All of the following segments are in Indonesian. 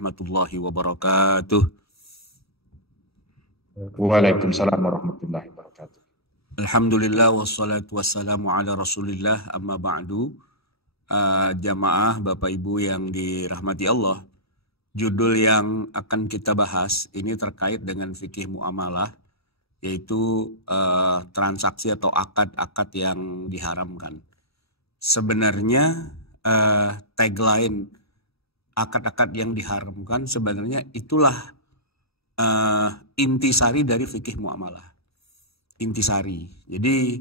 warahmatullahi wabarakatuh. Waalaikumsalam warahmatullahi wabarakatuh. Alhamdulillah wassalatu wassalamu ala rasulillah amma ba'du. Jamaah Bapak Ibu yang dirahmati Allah. Judul yang akan kita bahas ini terkait dengan fikih muamalah, yaitu transaksi atau akad-akad yang diharamkan. Sebenarnya tagline akad-akad yang diharamkan sebenarnya itulah intisari dari fikih muamalah. Intisari. Jadi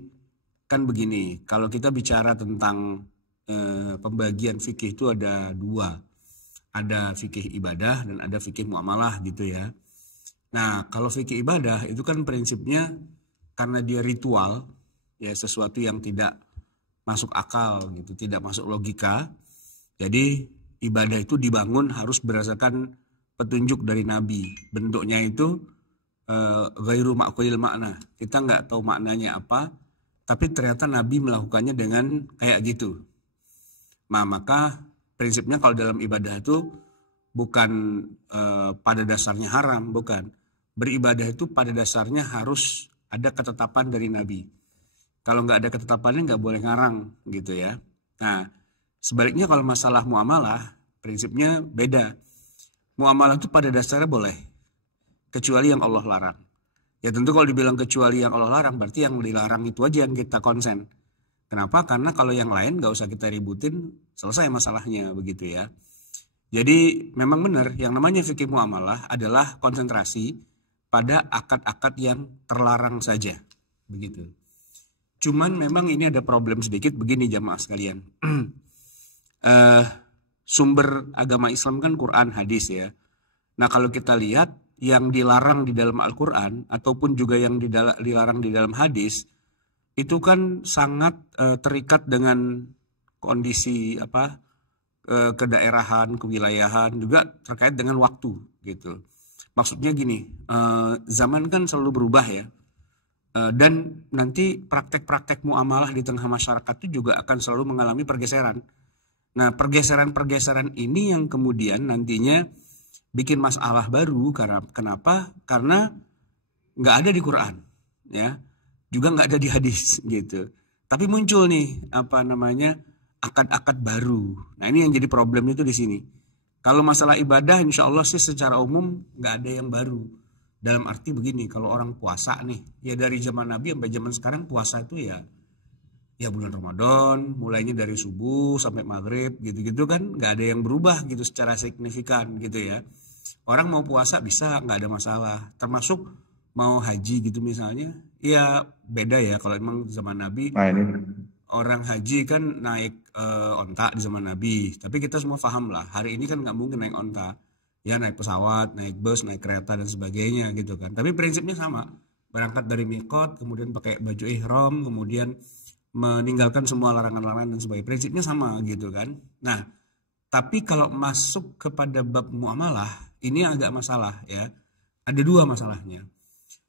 kan begini, kalau kita bicara tentang pembagian fikih itu ada dua. Ada fikih ibadah dan ada fikih muamalah gitu ya. Nah, kalau fikih ibadah itu kan prinsipnya karena dia ritual, ya sesuatu yang tidak masuk akal gitu, tidak masuk logika. Jadi ibadah itu dibangun harus berdasarkan petunjuk dari Nabi. Bentuknya itu ghairu ma'qulil makna. Kita nggak tahu maknanya apa, tapi ternyata Nabi melakukannya dengan kayak gitu. Nah, maka prinsipnya kalau dalam ibadah itu bukan pada dasarnya haram, bukan. Beribadah itu pada dasarnya harus ada ketetapan dari Nabi. Kalau nggak ada ketetapannya nggak boleh ngarang gitu ya. Nah, sebaliknya kalau masalah muamalah, prinsipnya beda. Muamalah itu pada dasarnya boleh, kecuali yang Allah larang. Ya tentu kalau dibilang kecuali yang Allah larang, berarti yang dilarang itu aja yang kita konsen. Kenapa? Karena kalau yang lain nggak usah kita ributin, selesai masalahnya begitu ya. Jadi memang benar, yang namanya fikih muamalah adalah konsentrasi pada akad-akad yang terlarang saja, begitu. Cuman memang ini ada problem sedikit begini jamaah sekalian. Sumber agama Islam kan Quran, hadis ya. Nah kalau kita lihat yang dilarang di dalam Al-Quran ataupun juga yang dilarang di dalam hadis itu kan sangat terikat dengan kondisi kedaerahan, kewilayahan, juga terkait dengan waktu gitu. Maksudnya gini, zaman kan selalu berubah ya. Dan nanti praktek-praktek muamalah di tengah masyarakat itu juga akan selalu mengalami pergeseran. Nah, pergeseran-pergeseran ini yang kemudian nantinya bikin masalah baru. Kenapa? Karena nggak ada di Quran, ya, juga nggak ada di hadis, gitu. Tapi muncul nih akad-akad baru. Nah, ini yang jadi problem itu di sini. Kalau masalah ibadah, insya Allah sih secara umum nggak ada yang baru. Dalam arti begini, kalau orang puasa nih, ya dari zaman Nabi sampai zaman sekarang puasa itu ya bulan Ramadan, mulainya dari subuh sampai maghrib gitu-gitu kan, nggak ada yang berubah gitu secara signifikan gitu ya. Orang mau puasa bisa, nggak ada masalah. Termasuk mau haji gitu misalnya, ya beda ya kalau emang zaman Nabi. Nah ini Orang haji kan naik onta di zaman Nabi, tapi kita semua paham lah, hari ini kan nggak mungkin naik onta. Ya naik pesawat, naik bus, naik kereta dan sebagainya gitu kan. Tapi prinsipnya sama, berangkat dari miqat, kemudian pakai baju ihram, kemudian meninggalkan semua larangan-larangan dan sebagainya. Prinsipnya sama gitu kan. Nah, tapi kalau masuk kepada bab muamalah, ini agak masalah ya. Ada dua masalahnya.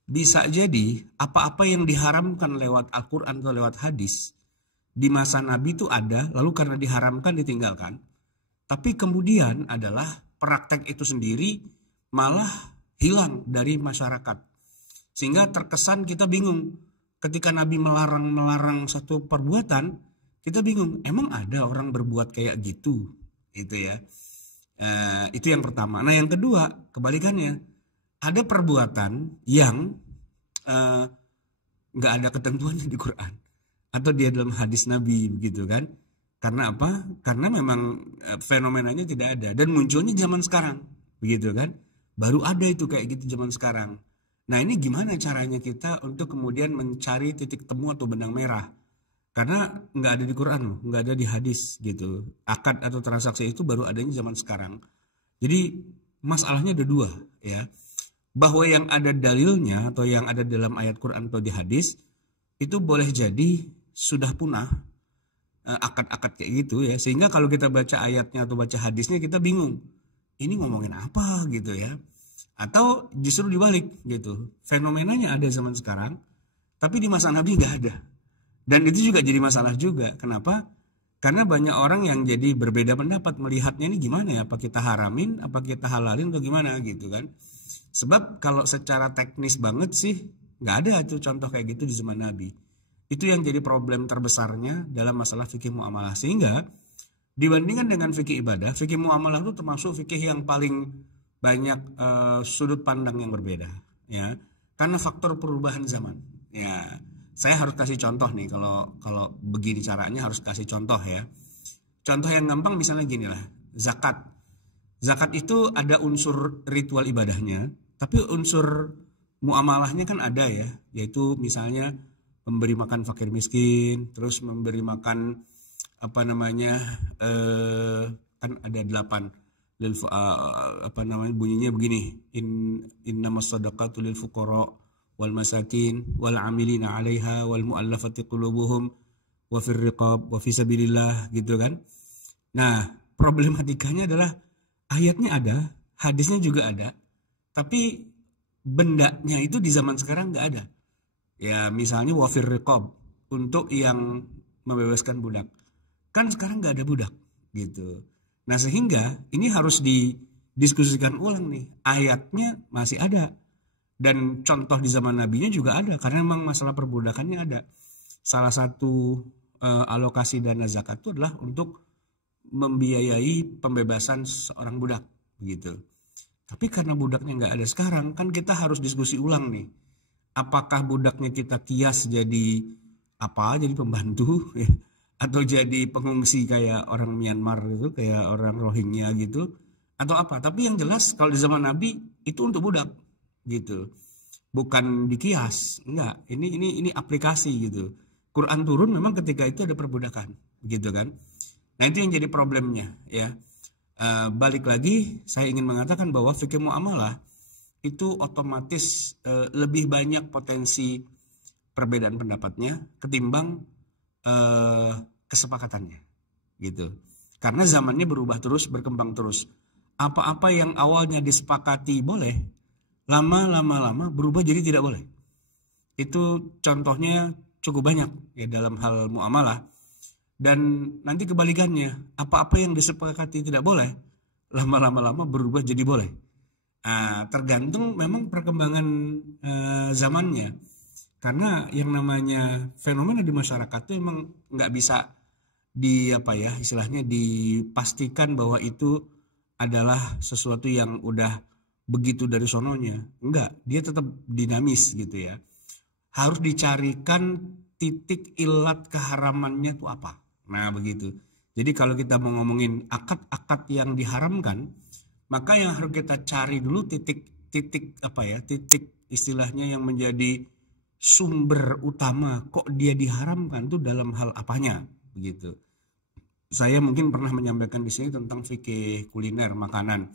Bisa jadi apa-apa yang diharamkan lewat Al-Quran atau lewat hadis, di masa Nabi itu ada, lalu karena diharamkan ditinggalkan. Tapi kemudian adalah praktek itu sendiri malah hilang dari masyarakat. Sehingga terkesan kita bingung. Ketika Nabi melarang satu perbuatan, kita bingung, emang ada orang berbuat kayak gitu? Gitu ya. Itu yang pertama. Nah yang kedua, kebalikannya. Ada perbuatan yang nggak ada ketentuannya di Quran. Atau dia dalam hadis Nabi begitu kan. Karena apa? Karena memang fenomenanya tidak ada. Dan munculnya zaman sekarang. Begitu kan. Baru ada itu kayak gitu zaman sekarang. Nah ini gimana caranya kita untuk kemudian mencari titik temu atau benang merah. Karena nggak ada di Quran, nggak ada di hadis gitu. Akad atau transaksi itu baru adanya zaman sekarang. Jadi masalahnya ada dua ya. Bahwa yang ada dalilnya atau yang ada dalam ayat Quran atau di hadis itu boleh jadi sudah punah. Akad-akad kayak gitu ya. Sehingga kalau kita baca ayatnya atau baca hadisnya kita bingung. Ini ngomongin apa gitu ya. Atau justru dibalik gitu. Fenomenanya ada zaman sekarang, tapi di masa Nabi nggak ada. Dan itu juga jadi masalah juga. Kenapa? Karena banyak orang yang jadi berbeda pendapat melihatnya ini gimana ya, apa kita haramin, apa kita halalin atau gimana gitu kan. Sebab kalau secara teknis banget sih nggak ada tuh contoh kayak gitu di zaman Nabi. Itu yang jadi problem terbesarnya dalam masalah fikih muamalah. Sehingga dibandingkan dengan fikih ibadah, fikih muamalah itu termasuk fikih yang paling banyak sudut pandang yang berbeda ya. Karena faktor perubahan zaman. Ya, saya harus kasih contoh nih, kalau begini caranya harus kasih contoh ya. Contoh yang gampang misalnya gini lah, zakat. Zakat itu ada unsur ritual ibadahnya, tapi unsur muamalahnya kan ada ya, yaitu misalnya memberi makan fakir miskin, terus memberi makan apa namanya, kan ada 8 apa namanya, bunyinya begini, innamas shadaqatu lil fuqara wal masakin wal amilina 'alaiha wal mu'allafati qulubuhum wa fir riqab wa fi sabilillah gitu kan. Nah, problematikanya adalah ayatnya ada, hadisnya juga ada, tapi bendanya itu di zaman sekarang nggak ada. Ya, misalnya wa fir riqab untuk yang membebaskan budak. Kan sekarang nggak ada budak gitu. Nah, sehingga ini harus didiskusikan ulang nih. Ayatnya masih ada. Dan contoh di zaman nabinya juga ada, karena memang masalah perbudakannya ada. Salah satu alokasi dana zakat itu adalah untuk membiayai pembebasan seorang budak, gitu. Tapi karena budaknya nggak ada sekarang, kan kita harus diskusi ulang nih. Apakah budaknya kita kias jadi apa? Jadi pembantu, atau jadi pengungsi kayak orang Myanmar itu, kayak orang Rohingya gitu, atau apa? Tapi yang jelas kalau di zaman Nabi itu untuk budak. Gitu, bukan dikias, enggak, ini aplikasi gitu. Quran turun memang ketika itu ada perbudakan, gitu kan. Nah, itu yang jadi problemnya ya. Balik lagi, saya ingin mengatakan bahwa fikih muamalah itu otomatis lebih banyak potensi perbedaan pendapatnya ketimbang kesepakatannya, gitu. Karena zamannya berubah terus, berkembang terus. Apa-apa yang awalnya disepakati boleh, lama-lama berubah jadi tidak boleh. Itu contohnya cukup banyak ya dalam hal muamalah. Dan nanti kebalikannya, apa-apa yang disepakati tidak boleh, lama-lama berubah jadi boleh. Tergantung memang perkembangan zamannya. Karena yang namanya fenomena di masyarakat itu memang nggak bisa istilahnya dipastikan bahwa itu adalah sesuatu yang udah begitu dari sononya. Enggak, dia tetap dinamis gitu ya. Harus dicarikan titik ilat keharamannya itu apa. Nah, begitu. Jadi kalau kita mau ngomongin akad-akad yang diharamkan, maka yang harus kita cari dulu titik istilahnya yang menjadi sumber utama kok dia diharamkan itu dalam hal apanya, begitu. Saya mungkin pernah menyampaikan di sini tentang fikih kuliner makanan.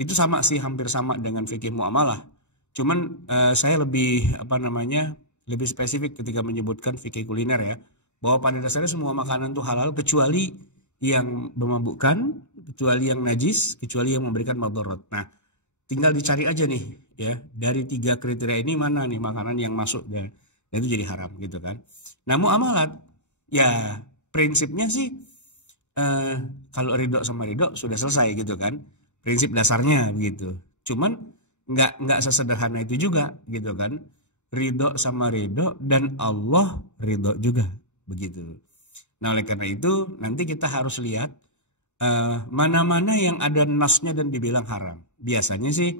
Itu sama sih, hampir sama dengan fikih muamalah. Cuman saya lebih lebih spesifik ketika menyebutkan fikih kuliner ya, bahwa pada dasarnya semua makanan itu halal kecuali yang memabukkan, kecuali yang najis, kecuali yang memberikan madarat. Nah, tinggal dicari aja nih ya, dari 3 kriteria ini mana nih makanan yang masuk dan itu jadi haram gitu kan. Nah, muamalat ya prinsipnya sih kalau ridho sama ridho sudah selesai gitu kan. Prinsip dasarnya begitu. Cuman nggak sesederhana itu juga gitu kan. Ridho sama ridho dan Allah ridho juga begitu. Nah, oleh karena itu nanti kita harus lihat mana-mana yang ada nasnya dan dibilang haram. Biasanya sih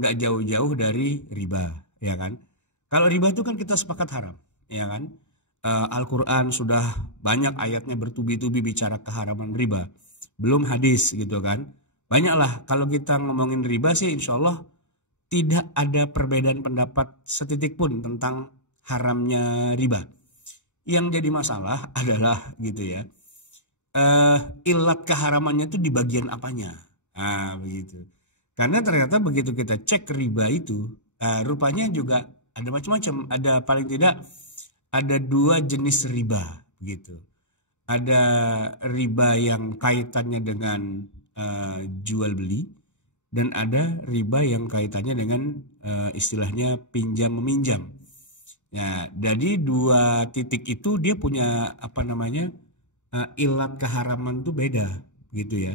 nggak jauh-jauh dari riba, ya kan? Kalau riba itu kan kita sepakat haram, ya kan? Al-Quran sudah banyak ayatnya bertubi-tubi bicara keharaman riba. Belum hadis gitu kan? Banyaklah kalau kita ngomongin riba sih insya Allah tidak ada perbedaan pendapat setitik pun tentang haramnya riba. Yang jadi masalah adalah gitu ya, ilat keharamannya itu di bagian apanya. Begitu. Karena ternyata begitu kita cek riba itu, rupanya juga ada macam-macam. Ada paling tidak ada 2 jenis riba gitu. Ada riba yang kaitannya dengan jual beli, dan ada riba yang kaitannya dengan istilahnya pinjam meminjam. Ya, jadi 2 titik itu dia punya ilat keharaman itu beda gitu ya.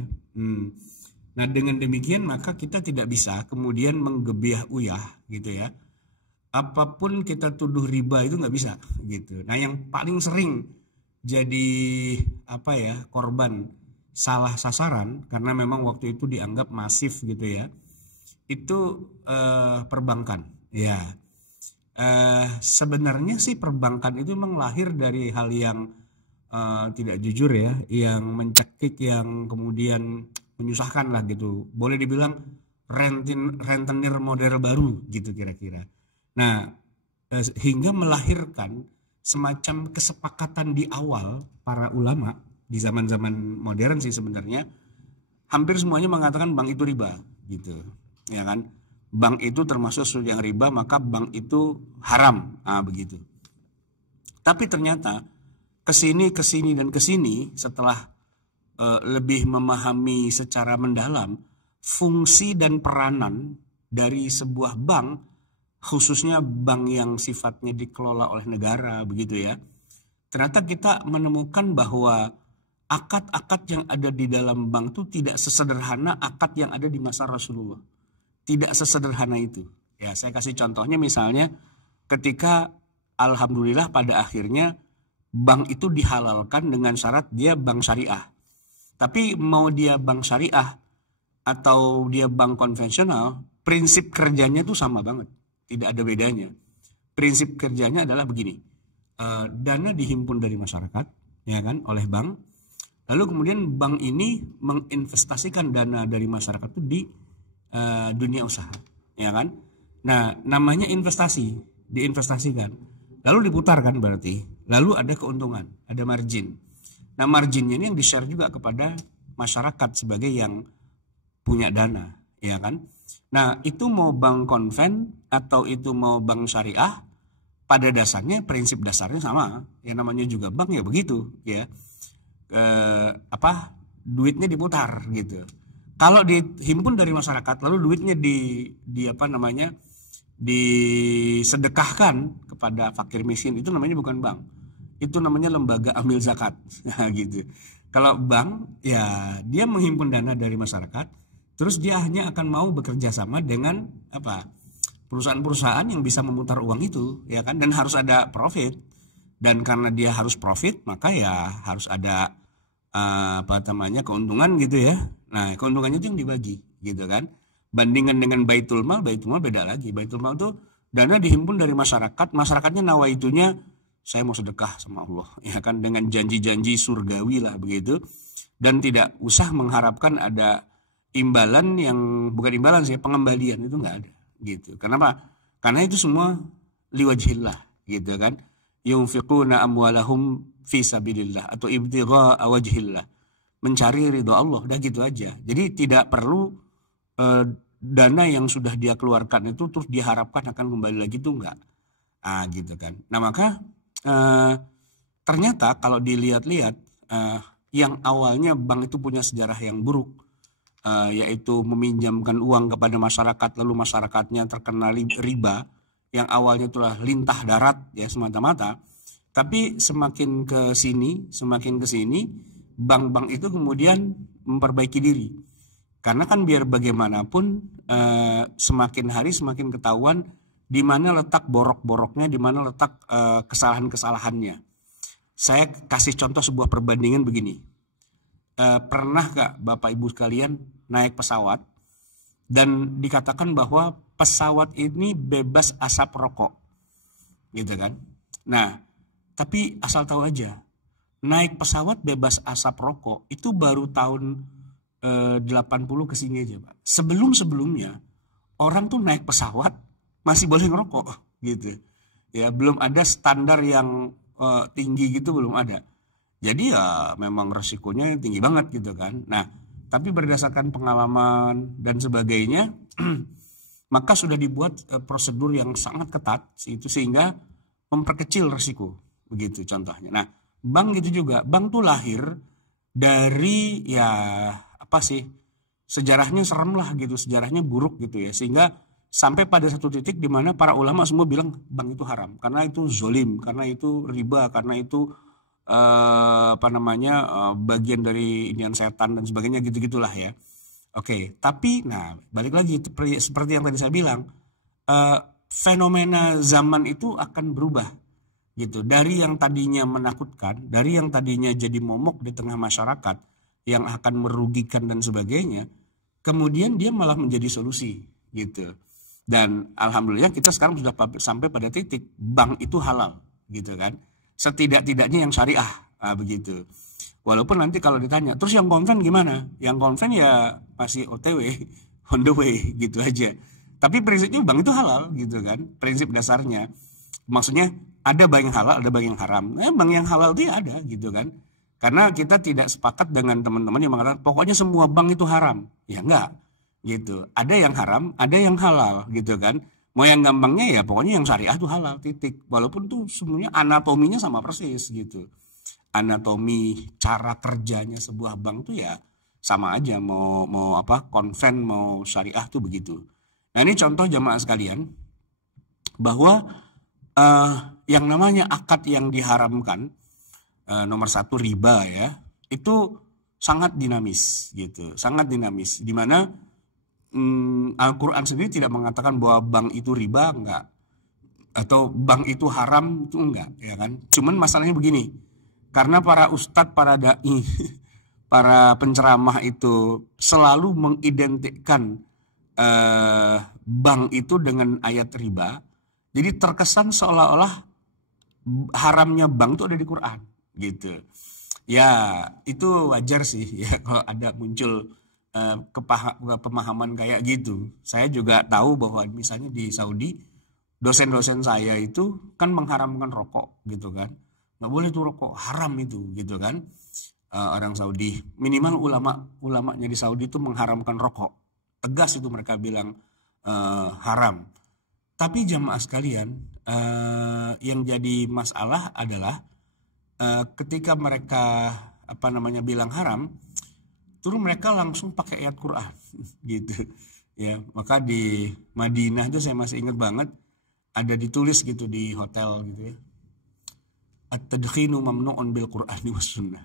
Nah dengan demikian maka kita tidak bisa kemudian menggebiah uyah gitu ya. Apapun kita tuduh riba itu nggak bisa gitu. Nah yang paling sering jadi korban salah sasaran karena memang waktu itu dianggap masif gitu ya, itu perbankan ya. Sebenarnya sih perbankan itu memang lahir dari hal yang tidak jujur ya, yang mencekik, yang kemudian menyusahkan lah gitu. Boleh dibilang rentenir model baru gitu kira-kira. Nah, hingga melahirkan semacam kesepakatan di awal para ulama di zaman-zaman modern sih sebenarnya. Hampir semuanya mengatakan bank itu riba gitu, ya kan? Bank itu termasuk sesuatu yang riba, maka bank itu haram, begitu. Tapi ternyata kesini setelah lebih memahami secara mendalam fungsi dan peranan dari sebuah bank, khususnya bank yang sifatnya dikelola oleh negara begitu ya. Ternyata kita menemukan bahwa akad-akad yang ada di dalam bank itu tidak sesederhana akad yang ada di masa Rasulullah. Tidak sesederhana itu. Ya, saya kasih contohnya misalnya ketika alhamdulillah pada akhirnya bank itu dihalalkan dengan syarat dia bank syariah. Tapi mau dia bank syariah atau dia bank konvensional, prinsip kerjanya tuh sama banget. Tidak ada bedanya. Prinsip kerjanya adalah begini. Dana dihimpun dari masyarakat, ya kan, oleh bank. Lalu kemudian bank ini menginvestasikan dana dari masyarakat itu di dunia usaha, ya kan. Nah, namanya investasi, diinvestasikan. Lalu diputarkan berarti. Lalu ada keuntungan, ada margin. Nah, marginnya ini yang di-share juga kepada masyarakat sebagai yang punya dana, ya kan. Nah, itu mau bank konven atau itu mau bank syariah, pada dasarnya prinsip dasarnya sama. Yang namanya juga bank ya begitu, ya. Duitnya diputar gitu. Kalau dihimpun dari masyarakat lalu duitnya disedekahkan kepada fakir miskin, itu namanya bukan bank. Itu namanya lembaga amil zakat. Gitu. Kalau bank ya dia menghimpun dana dari masyarakat, terus dia hanya akan mau bekerja sama dengan perusahaan-perusahaan yang bisa memutar uang itu, ya kan, dan harus ada profit. Dan karena dia harus profit, maka ya harus ada keuntungan gitu ya. Nah, keuntungannya itu yang dibagi gitu kan. Bandingkan dengan baitul mal beda lagi. Baitul mal itu dana dihimpun dari masyarakat, masyarakatnya nawaitunya saya mau sedekah sama Allah, ya kan, dengan janji-janji surgawi lah begitu, dan tidak usah mengharapkan ada imbalan yang bukan imbalan sih, pengembalian itu nggak ada gitu. Kenapa? Karena itu semua liwajhillah gitu kan, yunfiquna amwalahum fi sabilillah atau ibtigha wajhillah, mencari ridho Allah, udah gitu aja. Jadi tidak perlu dana yang sudah dia keluarkan itu terus diharapkan akan kembali lagi, itu enggak. Gitu kan. Nah, maka ternyata kalau dilihat-lihat yang awalnya bank itu punya sejarah yang buruk, yaitu meminjamkan uang kepada masyarakat lalu masyarakatnya terkena riba, yang awalnya itulah lintah darat ya semata-mata. Tapi semakin ke sini bank-bank itu kemudian memperbaiki diri. Karena kan biar bagaimanapun semakin hari semakin ketahuan di mana letak borok-boroknya, di mana letak kesalahan-kesalahannya. Saya kasih contoh sebuah perbandingan begini. Pernah gak Bapak Ibu sekalian naik pesawat dan dikatakan bahwa pesawat ini bebas asap rokok, gitu kan? Nah, tapi asal tahu aja, naik pesawat bebas asap rokok itu baru tahun 80 kesini aja, Pak. Sebelum-sebelumnya orang tuh naik pesawat masih boleh ngerokok gitu ya, belum ada standar yang tinggi gitu, belum ada. Jadi ya memang resikonya tinggi banget gitu kan. Nah, tapi berdasarkan pengalaman dan sebagainya maka sudah dibuat prosedur yang sangat ketat itu sehingga memperkecil resiko begitu contohnya. Nah, bank gitu juga, bank tuh lahir dari sejarahnya serem lah gitu, sejarahnya buruk gitu ya, sehingga sampai pada satu titik di mana para ulama semua bilang bank itu haram karena itu zolim, karena itu riba, karena itu bagian dari inian setan dan sebagainya gitu-gitulah ya. Oke, tapi nah balik lagi seperti yang tadi saya bilang, fenomena zaman itu akan berubah gitu. Dari yang tadinya menakutkan, dari yang tadinya jadi momok di tengah masyarakat yang akan merugikan dan sebagainya, kemudian dia malah menjadi solusi gitu. Dan alhamdulillah kita sekarang sudah sampai pada titik bank itu halal gitu kan. Setidak-tidaknya yang syariah begitu. Walaupun nanti kalau ditanya, terus yang konven gimana? Yang konven ya masih OTW, on the way gitu aja. Tapi prinsipnya bank itu halal gitu kan. Prinsip dasarnya. Maksudnya ada bank yang halal, ada bank yang haram. Bank yang halal itu ya ada gitu kan. Karena kita tidak sepakat dengan teman-teman yang mengatakan pokoknya semua bank itu haram. Ya enggak gitu. Ada yang haram, ada yang halal gitu kan. Mau yang gampangnya ya pokoknya yang syariah itu halal titik. Walaupun tuh semuanya anatominya sama persis gitu. Anatomi cara kerjanya sebuah bank tuh ya sama aja mau konven mau syariah tuh begitu. Nah ini contoh jamaah sekalian bahwa yang namanya akad yang diharamkan nomor 1 riba ya itu sangat dinamis gitu, sangat dinamis. Dimana Al-Quran sendiri tidak mengatakan bahwa bank itu riba enggak atau bank itu haram itu enggak ya kan. Cuman masalahnya begini. Karena para ustadz, para dai, para penceramah itu selalu mengidentikan bank itu dengan ayat riba. Jadi terkesan seolah-olah haramnya bank itu ada di Quran gitu. Ya itu wajar sih ya kalau ada muncul pemahaman kayak gitu. Saya juga tahu bahwa misalnya di Saudi dosen-dosen saya itu kan mengharamkan rokok gitu kan. Nggak boleh tuh rokok, haram itu gitu kan. Orang Saudi, minimal ulamanya di Saudi itu mengharamkan rokok. Tegas itu mereka bilang haram. Tapi jamaah sekalian, yang jadi masalah adalah ketika mereka bilang haram, terus mereka langsung pakai ayat Quran gitu. Ya, maka di Madinah itu saya masih ingat banget ada ditulis gitu di hotel gitu ya. At-tadkhinu mamnu'un bil Qur'ani was sunnah.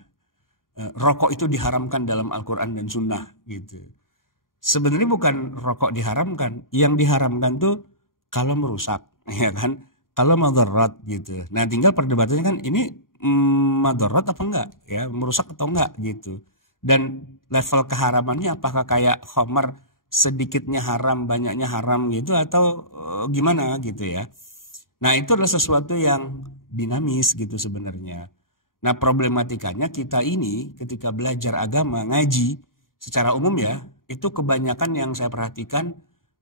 Rokok itu diharamkan dalam Al-Quran dan sunnah gitu. Sebenarnya bukan rokok diharamkan, yang diharamkan tuh kalau merusak, ya kan? Kalau madarat gitu. Nah, tinggal perdebatannya kan ini madarat apa enggak ya, merusak atau enggak gitu. Dan level keharamannya apakah kayak khamar sedikitnya haram, banyaknya haram gitu atau gimana gitu ya. Nah itu adalah sesuatu yang dinamis gitu sebenarnya. Nah problematikanya kita ini ketika belajar agama, ngaji secara umum ya, itu kebanyakan yang saya perhatikan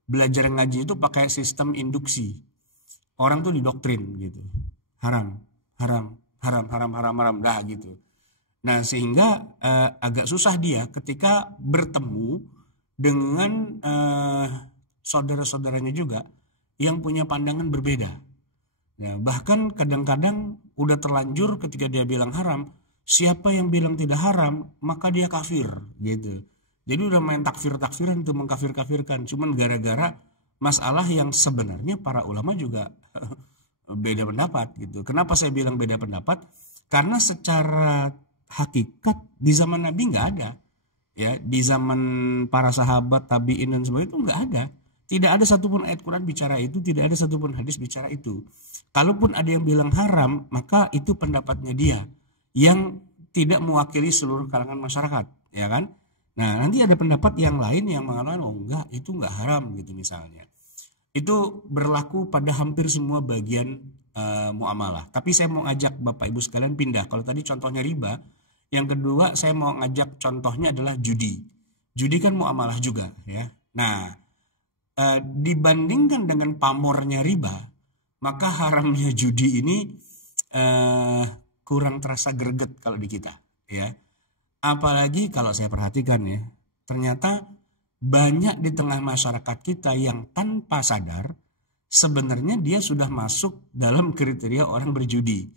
belajar ngaji itu pakai sistem induksi. Orang tuh didoktrin gitu. Haram, haram, haram, haram, haram, haram, dah gitu. Nah sehingga agak susah dia ketika bertemu dengan saudara-saudaranya juga yang punya pandangan berbeda. Ya, bahkan kadang-kadang udah terlanjur ketika dia bilang haram, siapa yang bilang tidak haram, maka dia kafir gitu. Jadi udah main takfir-takfiran itu mengkafir-kafirkan. Cuman gara-gara masalah yang sebenarnya para ulama juga beda pendapat gitu. Kenapa saya bilang beda pendapat? Karena secara hakikat di zaman Nabi nggak ada. Ya, di zaman para sahabat, tabi'in dan sebagainya itu nggak ada. Tidak ada satupun ayat Quran bicara itu, tidak ada satupun hadis bicara itu. Kalaupun ada yang bilang haram, maka itu pendapatnya dia yang tidak mewakili seluruh kalangan masyarakat, ya kan? Nah, nanti ada pendapat yang lain yang mengatakan oh enggak, itu enggak haram gitu misalnya. Itu berlaku pada hampir semua bagian muamalah. Tapi saya mau ajak Bapak Ibu sekalian pindah. Kalau tadi contohnya riba, yang kedua saya mau ngajak contohnya adalah judi. Judi kan muamalah juga, ya. Nah, dibandingkan dengan pamornya riba, maka haramnya judi ini kurang terasa greget kalau di kita, ya. Apalagi kalau saya perhatikan ya, ternyata banyak di tengah masyarakat kita yang tanpa sadar sebenarnya dia sudah masuk dalam kriteria orang berjudi.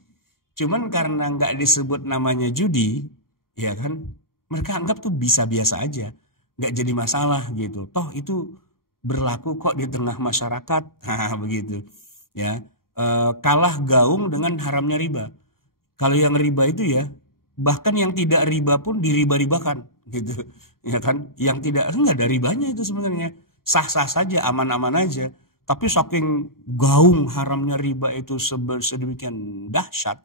Cuman karena nggak disebut namanya judi, ya kan, mereka anggap tuh biasa-biasa aja, nggak jadi masalah gitu. Toh itu berlaku kok di tengah masyarakat, begitu ya. Kalah gaung dengan haramnya riba. Kalau yang riba itu ya, bahkan yang tidak riba pun diriba-ribakan gitu. Ya kan? Yang tidak, enggak ada ribanya itu sebenarnya. Sah-sah saja, aman-aman aja. Tapi saking gaung haramnya riba itu sedemikian dahsyat,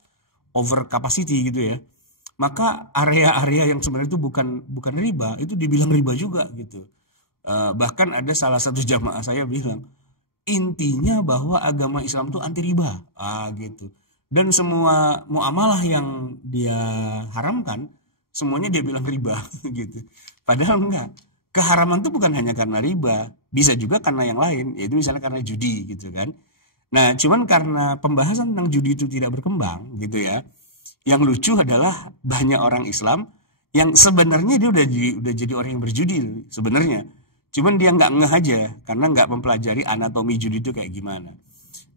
over capacity gitu ya. Maka area-area yang sebenarnya itu bukan riba, itu dibilang riba juga gitu. Bahkan ada salah satu jamaah saya bilang, intinya bahwa agama Islam itu anti riba, gitu. Dan semua muamalah yang dia haramkan, semuanya dia bilang riba, gitu. Padahal enggak. Keharaman itu bukan hanya karena riba, bisa juga karena yang lain, yaitu misalnya karena judi, gitu kan. Nah, cuman karena pembahasan tentang judi itu tidak berkembang, gitu ya. Yang lucu adalah banyak orang Islam yang sebenarnya dia udah jadi orang yang berjudi sebenarnya. Cuman dia nggak ngeh aja karena nggak mempelajari anatomi judi itu kayak gimana.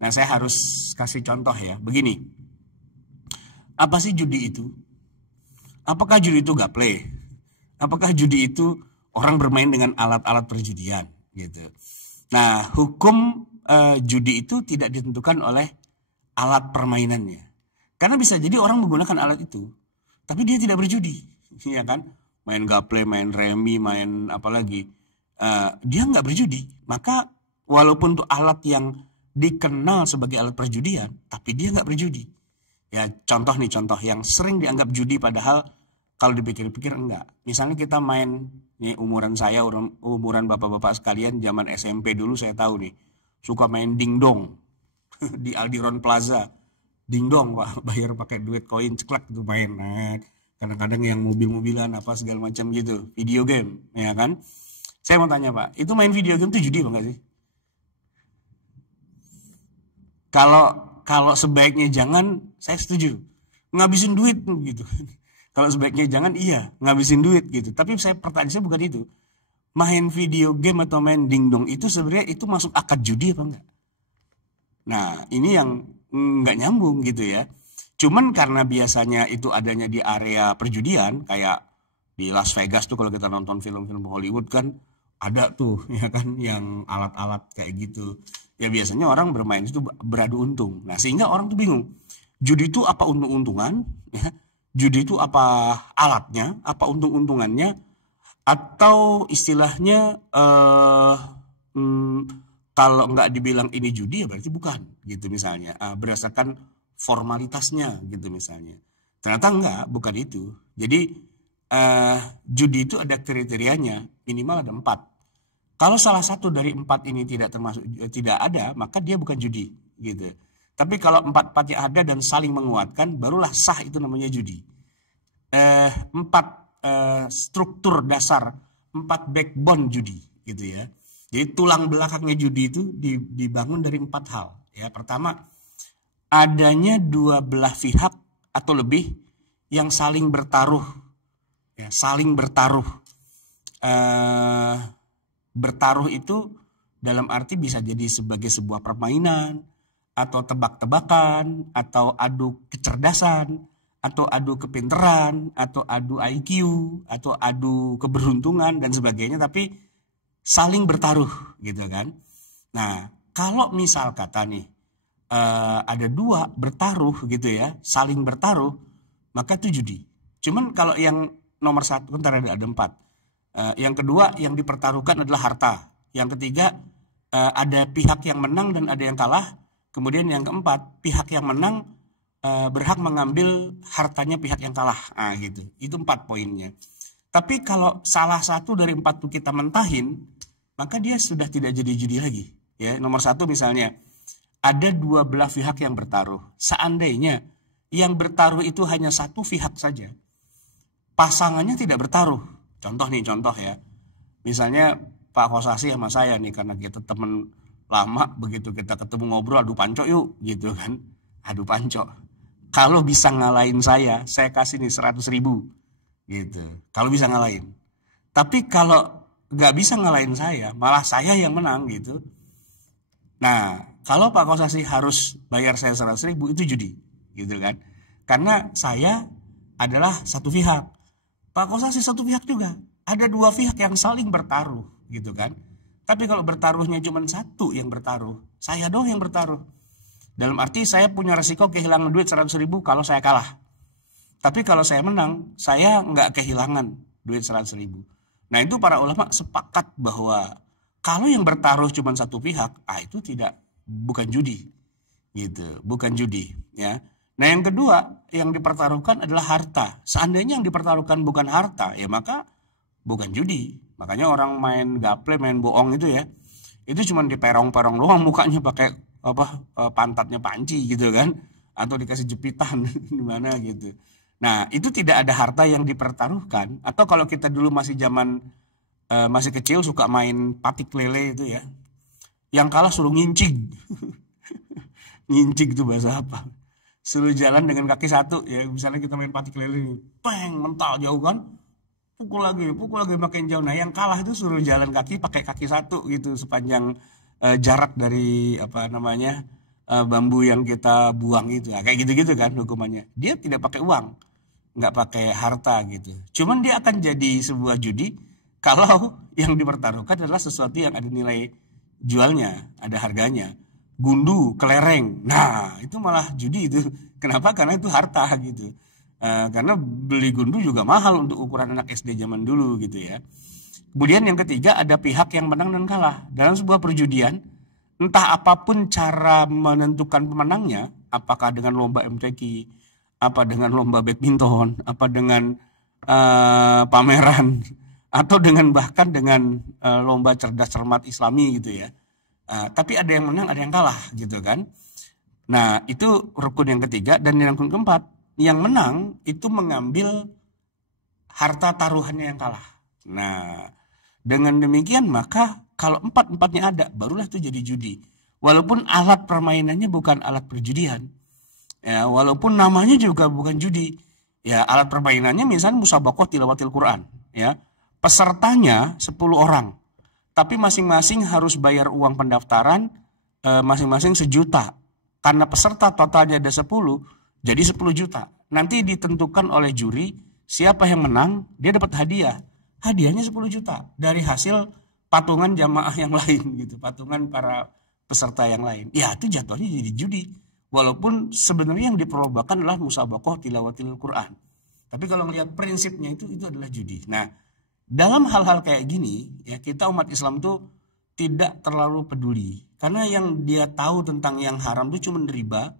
Nah, saya harus kasih contoh ya. Begini, apa sih judi itu? Apakah judi itu gaple? Apakah judi itu orang bermain dengan alat-alat perjudian gitu? Nah, hukum judi itu tidak ditentukan oleh alat permainannya. Karena bisa jadi orang menggunakan alat itu, tapi dia tidak berjudi, ya kan? Main gaple, main remi, main apa lagi? Dia nggak berjudi. Maka walaupun itu alat yang dikenal sebagai alat perjudian, tapi dia nggak berjudi. Ya contoh yang sering dianggap judi padahal kalau dipikir-pikir enggak. Misalnya kita main, nih umuran saya, umuran bapak-bapak sekalian, zaman SMP dulu saya tahu nih, suka main dingdong di Aldiron Plaza. Dingdong Pak, bayar pakai duit koin ceklek itu main. Nah, kadang-kadang yang mobil-mobilan apa segala macam gitu, video game, ya kan? Saya mau tanya Pak, itu main video game itu judi apa enggak sih? Kalau sebaiknya jangan, saya setuju. Ngabisin duit gitu. Kalau sebaiknya jangan, iya, ngabisin duit gitu. Tapi pertanyaan saya bukan itu. Main video game atau main dingdong itu sebenarnya itu masuk akad judi apa enggak? Nah, ini yang nggak nyambung gitu ya. Cuman karena biasanya itu adanya di area perjudian, kayak di Las Vegas tuh kalau kita nonton film-film Hollywood kan ada tuh ya kan yang alat-alat kayak gitu. Ya biasanya orang bermain itu beradu untung. Nah, sehingga orang tuh bingung. Judi itu apa untung-untungan? Ya. Judi itu apa alatnya? Apa untung-untungannya? Atau istilahnya kalau nggak dibilang ini judi ya berarti bukan gitu misalnya. Berdasarkan formalitasnya gitu misalnya. Ternyata enggak, bukan itu. Jadi judi itu ada kriterianya, minimal ada 4. Kalau salah satu dari 4 ini tidak ada, maka dia bukan judi gitu. Tapi kalau 4 yang ada dan saling menguatkan, barulah sah, itu namanya judi. 4 struktur dasar, 4 backbone judi gitu ya. Jadi tulang belakangnya judi itu dibangun dari 4 hal. Ya, pertama, adanya 2 belah pihak atau lebih yang saling bertaruh. Ya, saling bertaruh. Bertaruh itu dalam arti bisa jadi sebagai sebuah permainan, atau tebak-tebakan, atau adu kecerdasan, atau adu kepinteran, atau adu IQ, atau adu keberuntungan dan sebagainya, tapi saling bertaruh gitu kan. Nah, kalau misal kata nih ada 2 bertaruh gitu ya, saling bertaruh, maka itu judi. Cuman kalau yang nomor 1 kan ada 4. Yang kedua yang dipertaruhkan adalah harta. Yang ketiga ada pihak yang menang dan ada yang kalah. Kemudian yang keempat, pihak yang menang berhak mengambil hartanya pihak yang kalah. Nah, gitu. Itu 4 poinnya. Tapi kalau salah satu dari 4 itu kita mentahin, maka dia sudah tidak jadi judi lagi. Ya, nomor 1 misalnya, ada 2 belah pihak yang bertaruh. Seandainya yang bertaruh itu hanya 1 pihak saja, pasangannya tidak bertaruh. Contoh ya. Misalnya Pak Kosasi sama saya nih, karena kita teman lama, begitu kita ketemu ngobrol, adu panco yuk gitu kan. Adu panco. Kalau bisa ngalahin saya kasih nih 100.000 gitu. Kalau bisa ngalahin. Tapi kalau nggak bisa ngalahin saya, malah saya yang menang gitu. Nah, kalau Pak Kosasi harus bayar saya 100.000, itu judi gitu kan. Karena saya adalah 1 pihak. Pak Kosasi 1 pihak juga. Ada 2 pihak yang saling bertaruh gitu kan. Tapi kalau bertaruhnya cuma 1 yang bertaruh, saya doang yang bertaruh. Dalam arti saya punya resiko kehilangan duit 100.000 kalau saya kalah. Tapi kalau saya menang, saya nggak kehilangan duit 100.000. Nah itu para ulama sepakat bahwa kalau yang bertaruh cuma satu pihak, itu bukan judi, gitu, bukan judi, ya. Nah yang kedua yang dipertaruhkan adalah harta. Seandainya yang dipertaruhkan bukan harta, ya maka bukan judi. Makanya orang main gaple, main bohong itu ya, itu cuma diperong-perong doang mukanya pakai pantatnya panci gitu kan, atau dikasih jepitan di mana gitu. Nah itu tidak ada harta yang dipertaruhkan. Atau kalau kita dulu masih zaman masih kecil suka main patik lele itu ya, yang kalah suruh ngincing. Ngincing itu bahasa apa? Suruh jalan dengan kaki satu ya, misalnya kita main patik lele, peng mental jauh kan, pukul lagi makin jauh. Nah yang kalah itu suruh jalan kaki pakai kaki satu gitu sepanjang jarak dari bambu yang kita buang itu. Nah, kayak gitu-gitu kan hukumannya. Dia tidak pakai uang, nggak pakai harta gitu. Cuman dia akan jadi sebuah judi kalau yang dipertaruhkan adalah sesuatu yang ada nilai jualnya, ada harganya. Gundu, kelereng, nah itu malah judi itu. Kenapa? Karena itu harta gitu. Karena beli gundu juga mahal untuk ukuran anak SD zaman dulu gitu ya. Kemudian yang ketiga ada pihak yang menang dan kalah. Dalam sebuah perjudian, entah apapun cara menentukan pemenangnya, apakah dengan lomba MTQ, apa dengan lomba badminton, apa dengan pameran, atau bahkan dengan lomba cerdas cermat Islami gitu ya. Tapi ada yang menang, ada yang kalah gitu kan. Nah itu rukun yang ketiga. Dan yang rukun keempat, yang menang itu mengambil harta taruhannya yang kalah. Nah dengan demikian maka kalau empat-empatnya ada, barulah itu jadi judi. Walaupun alat permainannya bukan alat perjudian, ya, walaupun namanya juga bukan judi, ya alat permainannya misalnya musabaqah tilawatil Quran, ya, pesertanya 10 orang, tapi masing-masing harus bayar uang pendaftaran masing-masing 1 juta. Karena peserta totalnya ada 10, jadi 10 juta. Nanti ditentukan oleh juri siapa yang menang, dia dapat hadiah. Hadiahnya 10 juta dari hasil patungan jamaah yang lain gitu, patungan para peserta yang lain. Ya itu jatuhnya jadi judi. Walaupun sebenarnya yang diperlobakan adalah musabaqah tilawatil Quran. Tapi kalau melihat prinsipnya itu adalah judi. Nah, dalam hal-hal kayak gini ya kita umat Islam tuh tidak terlalu peduli. Karena yang dia tahu tentang yang haram itu cuma riba.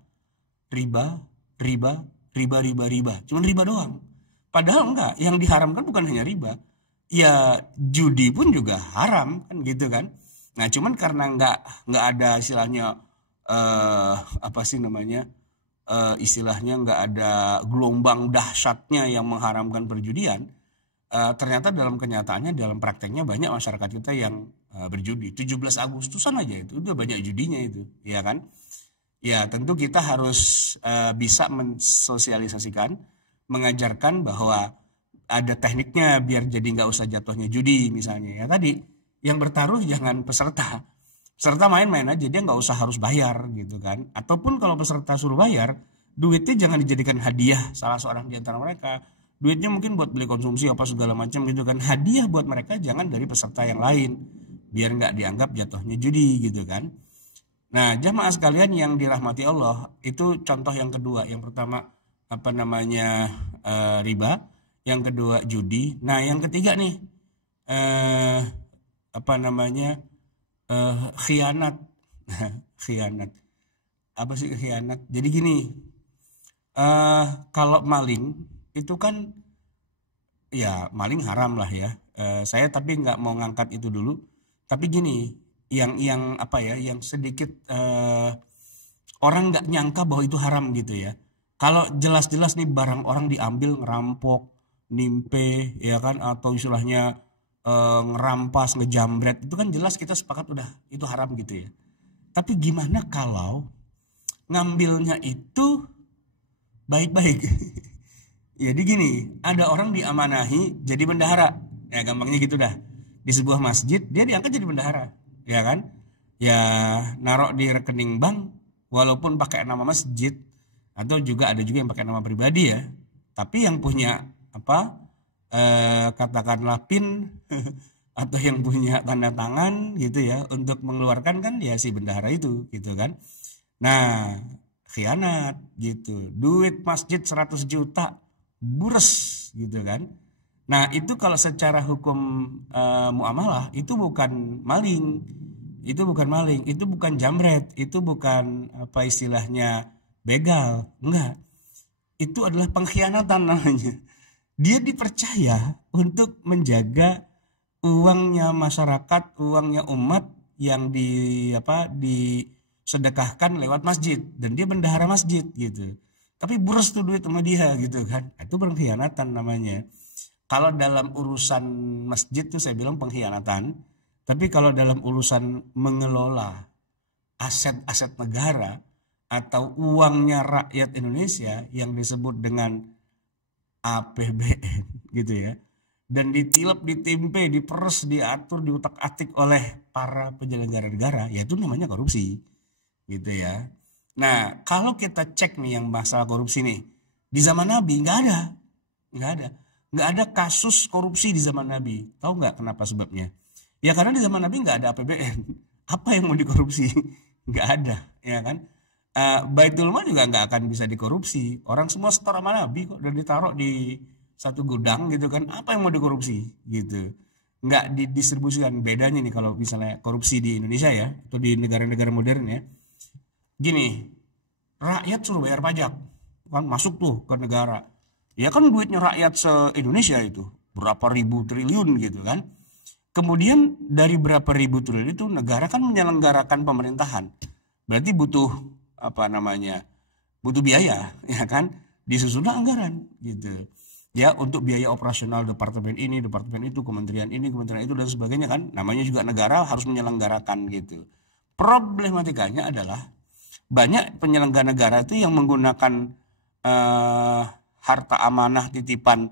Cuma riba doang. Padahal enggak, yang diharamkan bukan hanya riba. Ya judi pun juga haram kan gitu kan. Nah cuman karena nggak ada istilahnya istilahnya nggak ada gelombang dahsyatnya yang mengharamkan perjudian. Ternyata dalam kenyataannya, dalam prakteknya banyak masyarakat kita yang berjudi. 17 Agustusan aja itu udah banyak judinya itu, ya kan? Ya tentu kita harus bisa mensosialisasikan, mengajarkan bahwa ada tekniknya biar jadi nggak usah jatuhnya judi misalnya. Ya tadi yang bertaruh jangan peserta. Peserta main-main aja, dia nggak usah harus bayar gitu kan. Ataupun kalau peserta suruh bayar, duitnya jangan dijadikan hadiah salah seorang di antara mereka. Duitnya mungkin buat beli konsumsi apa segala macam gitu kan. Hadiah buat mereka, jangan dari peserta yang lain. Biar nggak dianggap jatuhnya judi gitu kan. Nah jamaah sekalian yang dirahmati Allah, itu contoh yang kedua. Yang pertama riba. Yang kedua judi. Nah yang ketiga nih khianat. Khianat. Apa sih khianat? Jadi gini, kalau maling itu kan ya maling haram lah ya. Saya tapi nggak mau ngangkat itu dulu. Tapi gini, yang sedikit orang nggak nyangka bahwa itu haram gitu ya. Kalau jelas-jelas nih barang orang diambil, ngerampok, nimpe ya kan, atau istilahnya ngerampas, ngejambret, itu kan jelas kita sepakat udah itu haram gitu ya. Tapi gimana kalau ngambilnya itu baik-baik? Jadi gini, ada orang diamanahi jadi bendahara, ya gampangnya gitu dah. Di sebuah masjid dia diangkat jadi bendahara, ya kan? Ya narok di rekening bank walaupun pakai nama masjid, atau juga ada juga yang pakai nama pribadi ya. Tapi yang punya katakanlah PIN atau yang punya tanda tangan gitu ya untuk mengeluarkan kan ya si bendahara itu gitu kan. Nah khianat gitu, duit masjid 100 juta bures gitu kan. Nah itu kalau secara hukum muamalah itu bukan maling, itu bukan jamret, itu bukan apa istilahnya begal, enggak. Itu adalah pengkhianatan namanya. Dia dipercaya untuk menjaga uangnya masyarakat, uangnya umat yang disedekahkan lewat masjid, dan dia bendahara masjid gitu. Tapi boros tuh duit sama dia gitu kan. Itu pengkhianatan namanya. Kalau dalam urusan masjid tuh saya bilang pengkhianatan. Tapi kalau dalam urusan mengelola aset-aset negara atau uangnya rakyat Indonesia yang disebut dengan APBN gitu ya, dan ditilep, ditempe, diperes, diatur, diutak-atik oleh para penyelenggara negara, ya itu namanya korupsi gitu ya. Nah kalau kita cek nih yang masalah korupsi nih, di zaman Nabi nggak ada kasus korupsi di zaman Nabi. Tahu nggak kenapa sebabnya? Ya karena di zaman Nabi nggak ada APBN. Apa yang mau dikorupsi? Nggak ada, ya kan? Baitul Mal juga nggak akan bisa dikorupsi. Orang semua setor sama Nabi kok, dan ditaruh di satu gudang gitu kan. Apa yang mau dikorupsi gitu? Nggak didistribusikan. Bedanya nih kalau misalnya korupsi di Indonesia ya, atau di negara-negara modern ya. Gini, rakyat suruh bayar pajak, kan masuk tuh ke negara. Ya kan duitnya rakyat se-Indonesia itu berapa ribu triliun gitu kan. Kemudian dari berapa ribu triliun itu negara kan menyelenggarakan pemerintahan. Berarti butuh butuh biaya, ya kan, disusun anggaran gitu ya, untuk biaya operasional departemen ini, departemen itu, kementerian ini, kementerian itu, dan sebagainya kan. Namanya juga negara harus menyelenggarakan gitu. Problematikanya adalah banyak penyelenggara negara itu yang menggunakan harta amanah titipan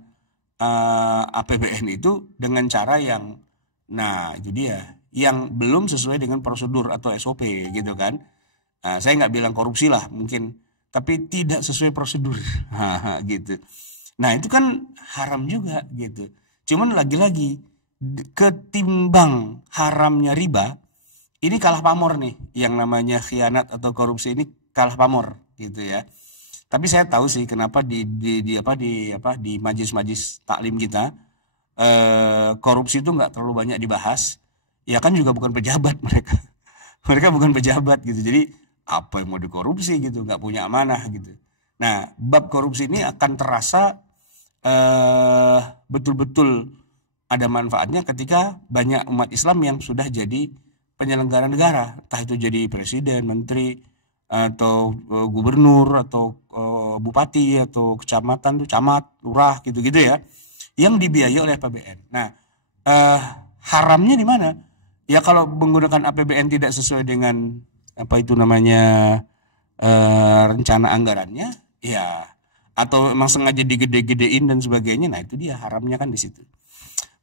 APBN itu dengan cara yang, nah itu dia, yang belum sesuai dengan prosedur atau SOP gitu kan. Saya nggak bilang korupsi lah mungkin, tapi tidak sesuai prosedur gitu. Nah itu kan haram juga gitu. Cuman lagi-lagi ketimbang haramnya riba, ini kalah pamor nih, yang namanya khianat atau korupsi ini kalah pamor gitu ya. Tapi saya tahu sih kenapa di majelis-majelis taklim kita korupsi itu nggak terlalu banyak dibahas. Ya kan juga bukan pejabat mereka. Mereka bukan pejabat gitu. Jadi apa yang mau dikorupsi gitu, nggak punya amanah gitu. Nah bab korupsi ini akan terasa betul-betul ada manfaatnya ketika banyak umat Islam yang sudah jadi penyelenggara negara, entah itu jadi presiden, menteri, atau gubernur, atau bupati, atau kecamatan tuh camat, lurah gitu-gitu ya, yang dibiayai oleh APBN. Nah haramnya di mana? Ya kalau menggunakan APBN tidak sesuai dengan rencana anggarannya, ya, atau memang sengaja digede-gedein dan sebagainya. Nah itu dia haramnya kan di situ.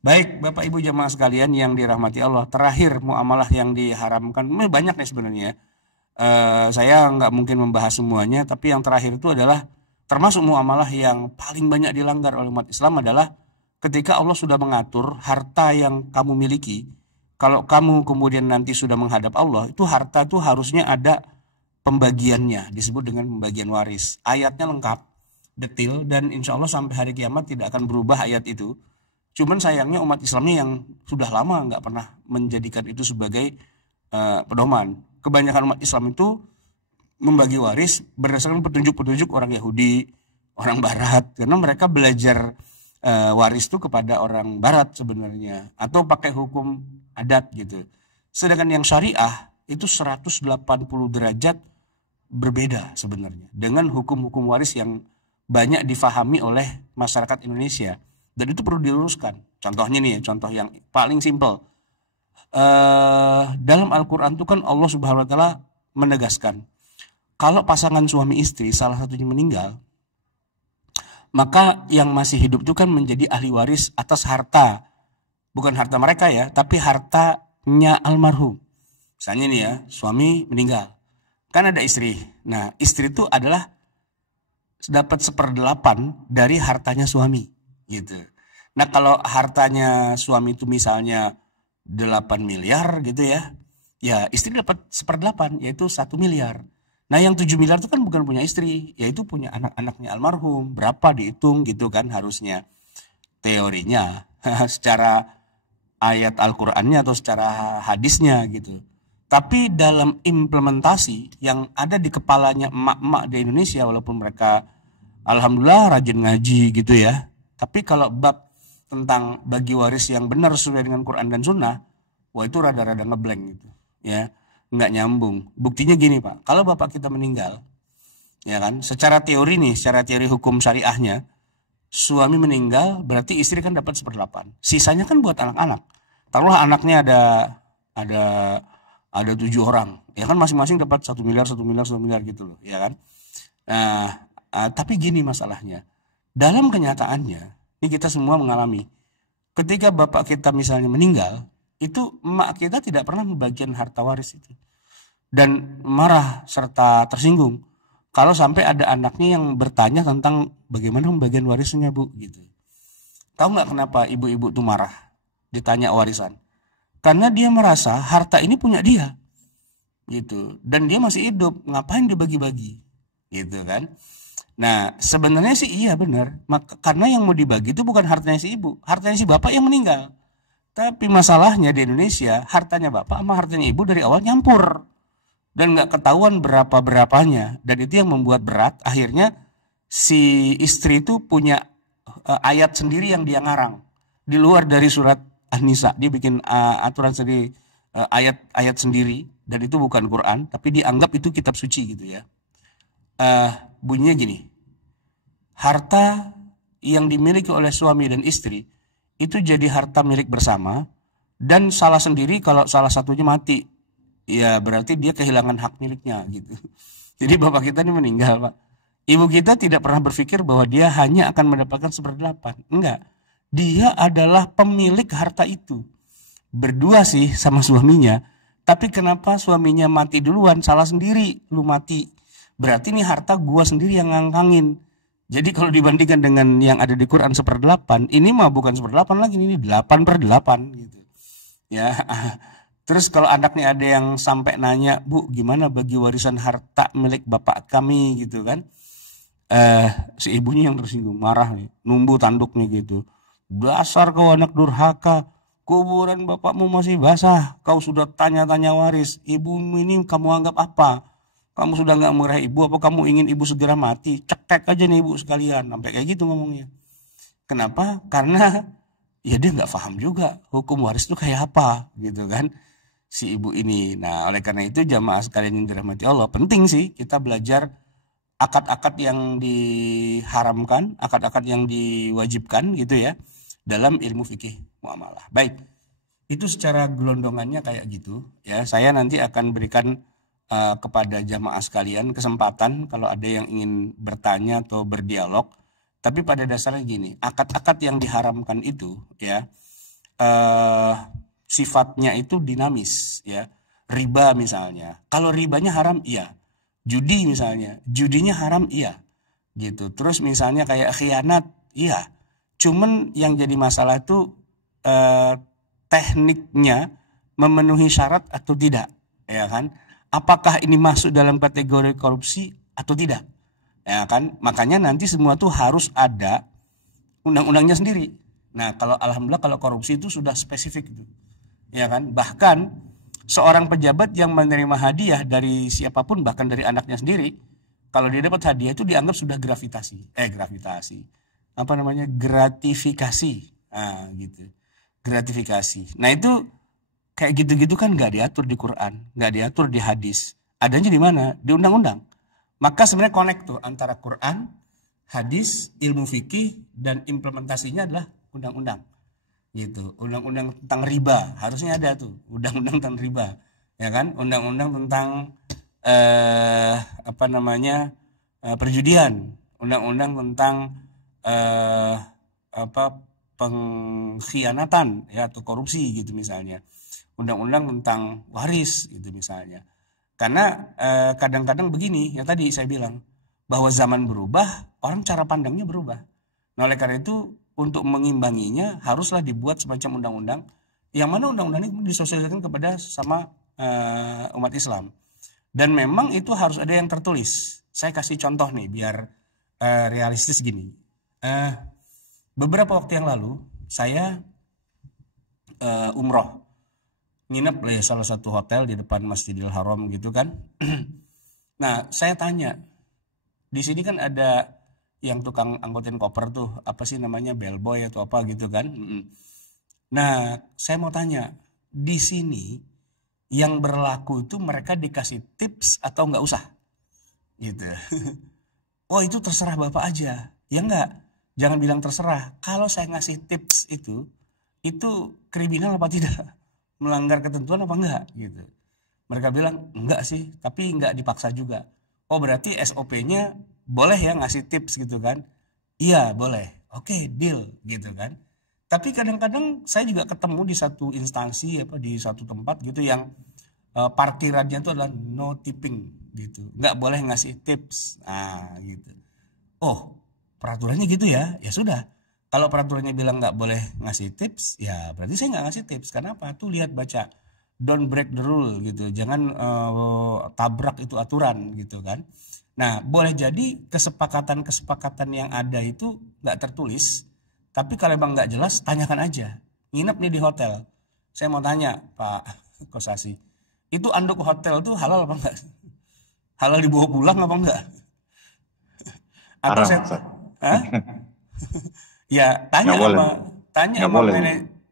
Baik Bapak Ibu jamaah sekalian yang dirahmati Allah, terakhir muamalah yang diharamkan banyak nih sebenarnya. Saya nggak mungkin membahas semuanya, tapi yang terakhir itu adalah termasuk muamalah yang paling banyak dilanggar oleh umat Islam adalah ketika Allah sudah mengatur harta yang kamu miliki. Kalau kamu kemudian nanti sudah menghadap Allah, itu harta itu harusnya ada pembagiannya, disebut dengan pembagian waris. Ayatnya lengkap, detail, dan insya Allah sampai hari kiamat tidak akan berubah ayat itu. Cuman sayangnya umat Islamnya yang sudah lama nggak pernah menjadikan itu sebagai pedoman. Kebanyakan umat Islam itu membagi waris berdasarkan petunjuk-petunjuk orang Yahudi, orang Barat, karena mereka belajar waris itu kepada orang Barat sebenarnya, atau pakai hukum adat gitu. Sedangkan yang syariah itu 180 derajat berbeda sebenarnya dengan hukum-hukum waris yang banyak difahami oleh masyarakat Indonesia, dan itu perlu diluruskan. Contohnya nih, contoh yang paling simpel. Dalam Al-Quran itu kan Allah Subhanahu Wa Taala menegaskan kalau pasangan suami istri salah satunya meninggal, maka yang masih hidup itu kan menjadi ahli waris atas harta, bukan harta mereka ya, tapi hartanya almarhum. Misalnya nih ya, suami meninggal, kan ada istri. Nah istri itu adalah dapat 1/8 dari hartanya suami gitu. Nah kalau hartanya suami itu misalnya 8 miliar gitu ya, ya istri dapat 1/8, yaitu 1 miliar. Nah yang 7 miliar itu kan bukan punya istri, yaitu punya anak-anaknya almarhum. Berapa dihitung gitu kan harusnya. Teorinya secara ayat Al-Qur'annya atau secara hadisnya gitu. Tapi dalam implementasi yang ada di kepalanya emak-emak di Indonesia, walaupun mereka alhamdulillah rajin ngaji gitu ya. Tapi kalau bab tentang bagi waris yang benar sesuai dengan Quran dan Sunnah, wah itu rada-rada ngeblank gitu ya, nggak nyambung. Buktinya gini Pak, kalau bapak kita meninggal, ya kan, secara teori nih, secara teori hukum syariahnya, suami meninggal berarti istri kan dapat 1/8. Sisanya kan buat anak-anak. Taruhlah anaknya ada ada 7 orang, ya kan masing-masing dapat 1 miliar, 1 miliar, 1 miliar gitu loh, ya kan. Nah, tapi gini masalahnya, dalam kenyataannya, ini kita semua mengalami, ketika bapak kita misalnya meninggal, itu emak kita tidak pernah membagikan harta waris itu. Dan marah serta tersinggung kalau sampai ada anaknya yang bertanya tentang bagaimana pembagian warisnya Bu gitu. Tahu nggak kenapa ibu-ibu tuh marah ditanya warisan? Karena dia merasa harta ini punya dia gitu. Dan dia masih hidup, ngapain dia bagi-bagi gitu kan. Nah sebenarnya sih iya benar. Karena yang mau dibagi itu bukan hartanya si ibu, hartanya si bapak yang meninggal. Tapi masalahnya di Indonesia, hartanya bapak sama hartanya ibu dari awal nyampur. Dan nggak ketahuan berapa-berapanya. Dan itu yang membuat berat, akhirnya si istri itu punya ayat sendiri yang dia ngarang. Di luar dari surat An-Nisa, dia bikin aturan sendiri, ayat-ayat sendiri. Dan itu bukan Quran, tapi dianggap itu kitab suci gitu ya. Bunyinya gini, harta yang dimiliki oleh suami dan istri, itu jadi harta milik bersama, dan salah sendiri kalau salah satunya mati, ya berarti dia kehilangan hak miliknya gitu. Jadi bapak kita ini meninggal Pak, ibu kita tidak pernah berpikir bahwa dia hanya akan mendapatkan 1/8, enggak, dia adalah pemilik harta itu, berdua sih sama suaminya. Tapi kenapa suaminya mati duluan? Salah sendiri, lu mati, berarti ini harta gua sendiri yang ngangkangin. Jadi kalau dibandingkan dengan yang ada di Quran 1/8, ini mah bukan 1/8 lagi, ini 8/8 gitu. Ya. Terus kalau anaknya ada yang sampai nanya, Bu, gimana bagi warisan harta milik bapak kami gitu kan? Si ibunya yang tersinggung, marah nih, numbu tanduknya gitu. Dasar kau anak durhaka, kuburan bapakmu masih basah, kau sudah tanya-tanya waris, ibumu ini kamu anggap apa? Kamu sudah nggak murah ibu, apa kamu ingin ibu segera mati? Cekek aja nih ibu sekalian, sampai kayak gitu ngomongnya. Kenapa? Karena ya dia nggak paham juga hukum waris itu kayak apa gitu kan si ibu ini. Nah oleh karena itu jamaah sekalian yang dirahmati Allah, penting sih kita belajar akad-akad yang diharamkan, akad-akad yang diwajibkan gitu ya dalam ilmu fikih muamalah. Baik, itu secara gelondongannya kayak gitu ya. Saya nanti akan berikan kepada jamaah sekalian kesempatan kalau ada yang ingin bertanya atau berdialog. Tapi pada dasarnya gini, akad-akad yang diharamkan itu ya sifatnya itu dinamis ya. Riba misalnya, kalau ribanya haram iya. Judi misalnya, judinya haram iya gitu. Terus misalnya kayak khianat iya. Cuman yang jadi masalah itu tekniknya memenuhi syarat atau tidak, ya kan? Apakah ini masuk dalam kategori korupsi atau tidak, ya kan? Makanya nanti semua tuh harus ada undang-undangnya sendiri. Nah kalau alhamdulillah kalau korupsi itu sudah spesifik itu, ya kan? Bahkan seorang pejabat yang menerima hadiah dari siapapun, bahkan dari anaknya sendiri, kalau dia dapat hadiah itu dianggap sudah gratifikasi, nah gitu, gratifikasi. Nah itu kayak gitu-gitu kan nggak diatur di Quran, nggak diatur di hadis. Adanya di mana? Di undang-undang. Maka sebenarnya connect tuh antara Quran, hadis, ilmu fikih, dan implementasinya adalah undang-undang. Gitu. Undang-undang tentang riba harusnya ada tuh, undang-undang tentang riba, ya kan? Undang-undang tentang perjudian, undang-undang tentang pengkhianatan ya atau korupsi gitu misalnya. Undang-undang tentang waris gitu misalnya. Karena kadang-kadang begini, yang tadi saya bilang bahwa zaman berubah, orang cara pandangnya berubah. Nah, oleh karena itu untuk mengimbanginya haruslah dibuat semacam undang-undang yang mana undang-undang ini disosialisasikan kepada sama umat Islam. Dan memang itu harus ada yang tertulis. Saya kasih contoh nih biar realistis gini. Beberapa waktu yang lalu saya umroh, nginep di salah satu hotel di depan Masjidil Haram gitu kan. Nah, saya tanya, di sini kan ada yang tukang angkutin koper tuh, apa sih namanya, bellboy atau apa gitu kan. Nah, saya mau tanya, di sini yang berlaku itu mereka dikasih tips atau nggak usah? Gitu. Oh, itu terserah Bapak aja. Ya enggak, jangan bilang terserah. Kalau saya ngasih tips itu kriminal apa tidak? Melanggar ketentuan apa enggak? Gitu. Mereka bilang, enggak sih, tapi enggak dipaksa juga. Oh, berarti SOP-nya boleh ya ngasih tips gitu kan? Iya, boleh. Oke, deal gitu kan. Tapi kadang-kadang saya juga ketemu di satu instansi, di satu tempat gitu yang parkirannya itu adalah no tipping gitu. Nggak boleh ngasih tips. Nah, gitu. Oh, peraturannya gitu ya? Ya sudah. Kalau peraturannya bilang nggak boleh ngasih tips, ya berarti saya nggak ngasih tips. Kenapa? Tuh lihat baca. Don't break the rule gitu. Jangan tabrak itu aturan gitu kan. Nah, boleh jadi kesepakatan-kesepakatan yang ada itu nggak tertulis. Tapi kalau emang nggak jelas, tanyakan aja. Nginep nih di hotel. Saya mau tanya, Pak Kosasi, itu anduk hotel tuh halal apa enggak? Halal dibawa pulang apa enggak? Atau saya, Hah? Ya tanya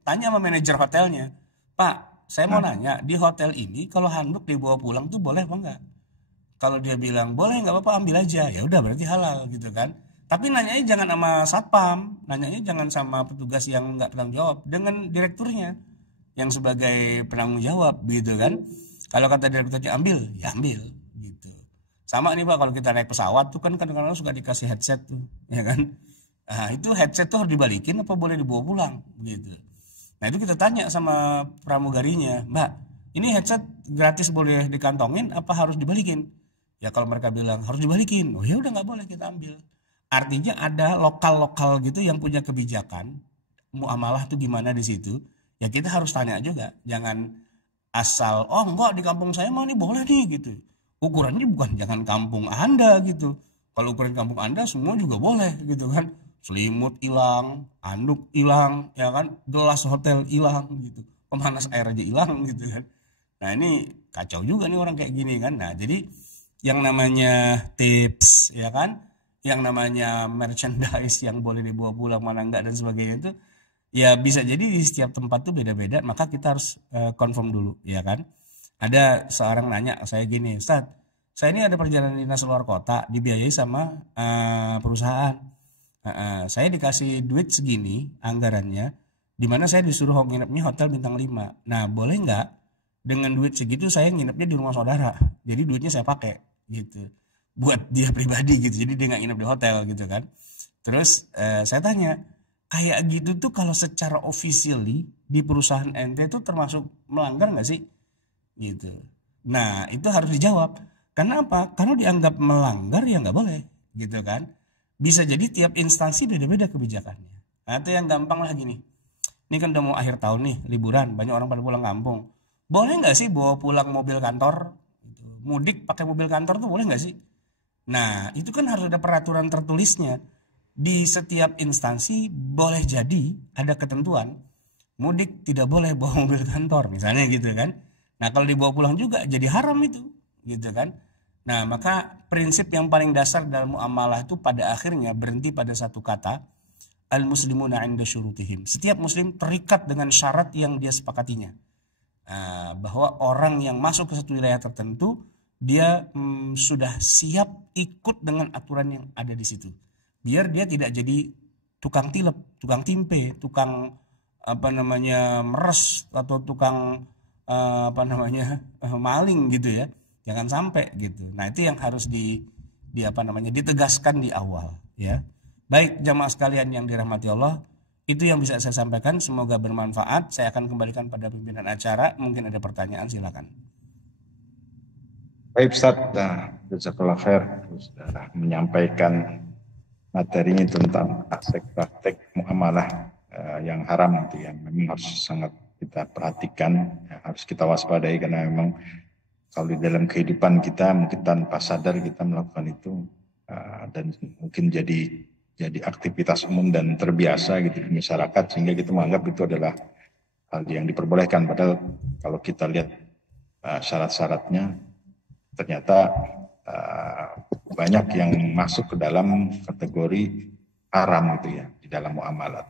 sama manajer hotelnya, Pak, saya mau nanya, di hotel ini kalau handuk dibawa pulang tuh boleh apa enggak? Kalau dia bilang boleh, nggak apa-apa, ambil aja, ya udah berarti halal gitu kan. Tapi nanyanya jangan sama satpam, nanyanya jangan sama petugas yang nggak bertanggung jawab, dengan direkturnya yang sebagai penanggung jawab gitu kan. Kalau kata direkturnya ambil, ya ambil gitu. Sama nih Pak, kalau kita naik pesawat tuh kan kadang-kadang suka dikasih headset tuh, ya kan. Nah, itu headset tuh harus dibalikin apa boleh dibawa pulang gitu. Nah, itu kita tanya sama pramugarinya, Mbak, ini headset gratis boleh dikantongin apa harus dibalikin? Ya kalau mereka bilang harus dibalikin, oh ya udah nggak boleh kita ambil. Artinya ada lokal-lokal gitu yang punya kebijakan muamalah tuh gimana di situ. Ya kita harus tanya juga, jangan asal oh enggak di kampung saya mah ini boleh nih gitu. Ukurannya bukan jangan kampung Anda gitu. Kalau ukuran kampung Anda semua juga boleh gitu kan. Selimut hilang, anduk hilang, ya kan, gelas hotel hilang gitu, pemanas air aja hilang gitu kan. Nah ini kacau juga nih orang kayak gini kan. Nah jadi yang namanya tips ya kan, yang namanya merchandise yang boleh dibawa pulang mana enggak dan sebagainya itu ya bisa jadi di setiap tempat tuh beda-beda, maka kita harus confirm dulu ya kan. Ada seorang nanya saya gini, Ustaz, saya ini ada perjalanan dinas luar kota dibiayai sama perusahaan, saya dikasih duit segini anggarannya, dimana saya disuruh nginepnya hotel bintang 5. Nah boleh nggak dengan duit segitu saya nginepnya di rumah saudara, jadi duitnya saya pakai gitu buat dia pribadi gitu, jadi dia nggak nginep di hotel gitu kan. Terus saya tanya, kayak gitu tuh kalau secara officially di perusahaan ente tuh termasuk melanggar nggak sih gitu. Nah itu harus dijawab, karena apa? Karena dianggap melanggar ya nggak boleh gitu kan. Bisa jadi tiap instansi beda-beda kebijakannya. Nah itu yang gampang lah gini, ini kan udah mau akhir tahun nih, liburan, banyak orang pada pulang kampung, boleh nggak sih bawa pulang mobil kantor? Mudik pakai mobil kantor tuh boleh nggak sih? Nah itu kan harus ada peraturan tertulisnya. Di setiap instansi boleh jadi ada ketentuan mudik tidak boleh bawa mobil kantor misalnya gitu kan. Nah kalau dibawa pulang juga jadi haram itu gitu kan. Nah maka prinsip yang paling dasar dalam muamalah itu pada akhirnya berhenti pada satu kata, al muslimuna 'inda syurutihim. Setiap muslim terikat dengan syarat yang dia sepakatinya. Bahwa orang yang masuk ke satu wilayah tertentu dia sudah siap ikut dengan aturan yang ada di situ, biar dia tidak jadi tukang tilep, tukang timpe, tukang meres atau tukang maling gitu ya, jangan sampai gitu. Nah itu yang harus ditegaskan di awal ya. Baik jamaah sekalian yang dirahmati Allah, itu yang bisa saya sampaikan, semoga bermanfaat. Saya akan kembalikan pada pimpinan acara, mungkin ada pertanyaan silakan. Baik Ustaz, jazakallah khair, sudah menyampaikan materinya tentang aspek praktek muamalah yang haram itu yang memang harus sangat kita perhatikan, harus kita waspadai karena memang kalau di dalam kehidupan kita mungkin tanpa sadar kita melakukan itu, dan mungkin jadi aktivitas umum dan terbiasa gitu di masyarakat, sehingga kita menganggap itu adalah hal yang diperbolehkan. Padahal kalau kita lihat syarat-syaratnya, ternyata banyak yang masuk ke dalam kategori haram gitu ya di dalam muamalat.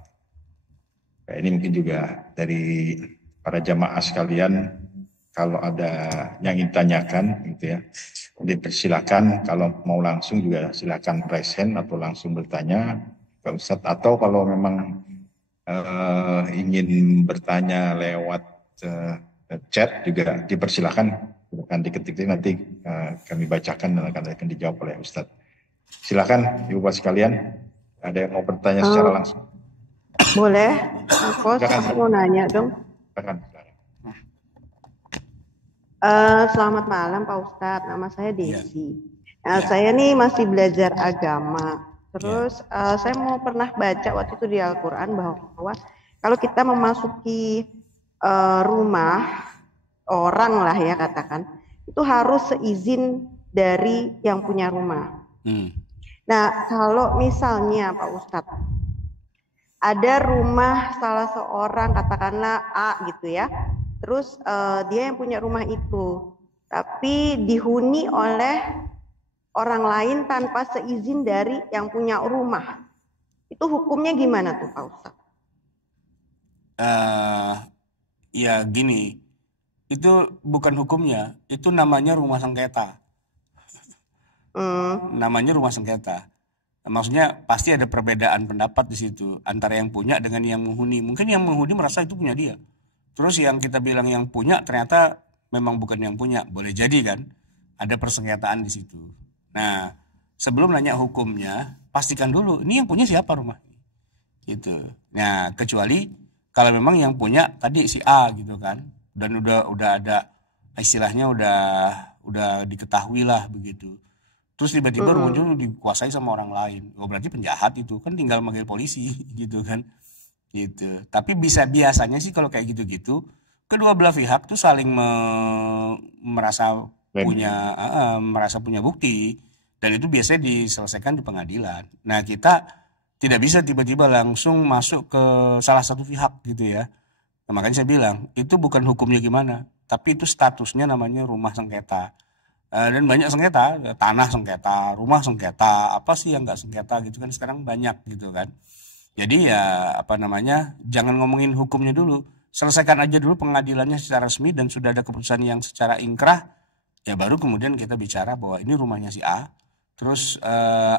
Nah, ini mungkin juga dari para jamaah sekalian, kalau ada yang ingin tanyakan gitu ya, dipersilakan. Kalau mau langsung juga silakan raise hand atau langsung bertanya ke Ustadz, atau kalau memang ingin bertanya lewat chat juga dipersilakan, akan diketik nanti kami bacakan dan akan dijawab oleh Ustadz. Silakan Ibu Bapak sekalian, ada yang mau bertanya secara langsung? Boleh, aku mau nanya dong. Silakan. Selamat malam Pak Ustadz, nama saya Desi. Nah, Ya. saya nih masih belajar agama. Terus saya mau pernah baca waktu itu di Al-Quran bahwa kalau kita memasuki rumah orang lah ya katakan, itu harus seizin dari yang punya rumah. Nah, kalau misalnya Pak Ustadz, ada rumah salah seorang katakanlah A gitu ya, terus dia yang punya rumah itu, tapi dihuni oleh orang lain tanpa seizin dari yang punya rumah, itu hukumnya gimana tuh Pak Ustadz? Ya gini, itu bukan hukumnya, itu namanya rumah sengketa. Namanya rumah sengketa. Maksudnya pasti ada perbedaan pendapat di situ antara yang punya dengan yang menghuni. Mungkin yang menghuni merasa itu punya dia. Terus yang kita bilang yang punya ternyata memang bukan yang punya. Boleh jadi kan? Ada persengketaan di situ. Nah, sebelum nanya hukumnya, pastikan dulu ini yang punya siapa rumah. Gitu. Nah, kecuali kalau memang yang punya tadi si A gitu kan. Dan udah ada istilahnya udah diketahui lah begitu. Terus tiba-tiba muncul dikuasai sama orang lain. Oh, berarti penjahat itu kan tinggal manggil polisi gitu kan. Gitu. Tapi biasanya sih kalau kayak gitu-gitu kedua belah pihak tuh saling merasa punya bukti, dan itu biasanya diselesaikan di pengadilan. Nah, kita tidak bisa tiba-tiba langsung masuk ke salah satu pihak gitu ya. Nah, makanya saya bilang itu bukan hukumnya gimana, tapi itu statusnya namanya rumah sengketa. Dan banyak sengketa, tanah sengketa, rumah sengketa, apa sih yang nggak sengketa gitu kan sekarang banyak gitu kan. Jadi ya jangan ngomongin hukumnya dulu, selesaikan aja dulu pengadilannya secara resmi dan sudah ada keputusan yang secara ingkrah, ya baru kemudian kita bicara bahwa ini rumahnya si A, terus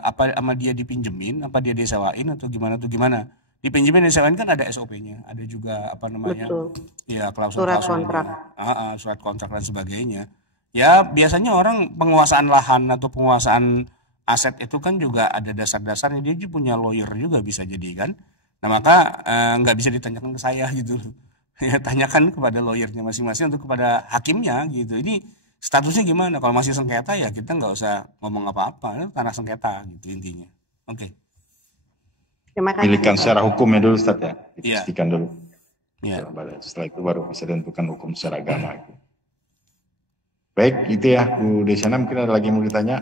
apa sama dia dipinjemin, apa dia disewain atau gimana tuh gimana. Dipinjemin dan disewain kan ada SOP-nya, ada juga Betul. ya Surat kontrak. surat kontrak dan sebagainya. Ya biasanya orang penguasaan lahan atau penguasaan aset itu kan juga ada dasar-dasarnya, dia juga punya lawyer juga bisa jadi kan. Nah, maka nggak bisa ditanyakan ke saya gitu. Ya, tanyakan kepada lawyernya masing-masing atau kepada hakimnya gitu. Ini statusnya gimana? Kalau masih sengketa ya kita nggak usah ngomong apa-apa, tanah sengketa gitu intinya. Oke. Terima kasih. Pilihkan secara hukumnya dulu Ustaz ya. Iya. Dipastikan dulu. Ya. Setelah itu baru bisa ditentukan hukum secara agama. Baik, itu ya Bu Desana, mungkin ada lagi yang mau ditanya?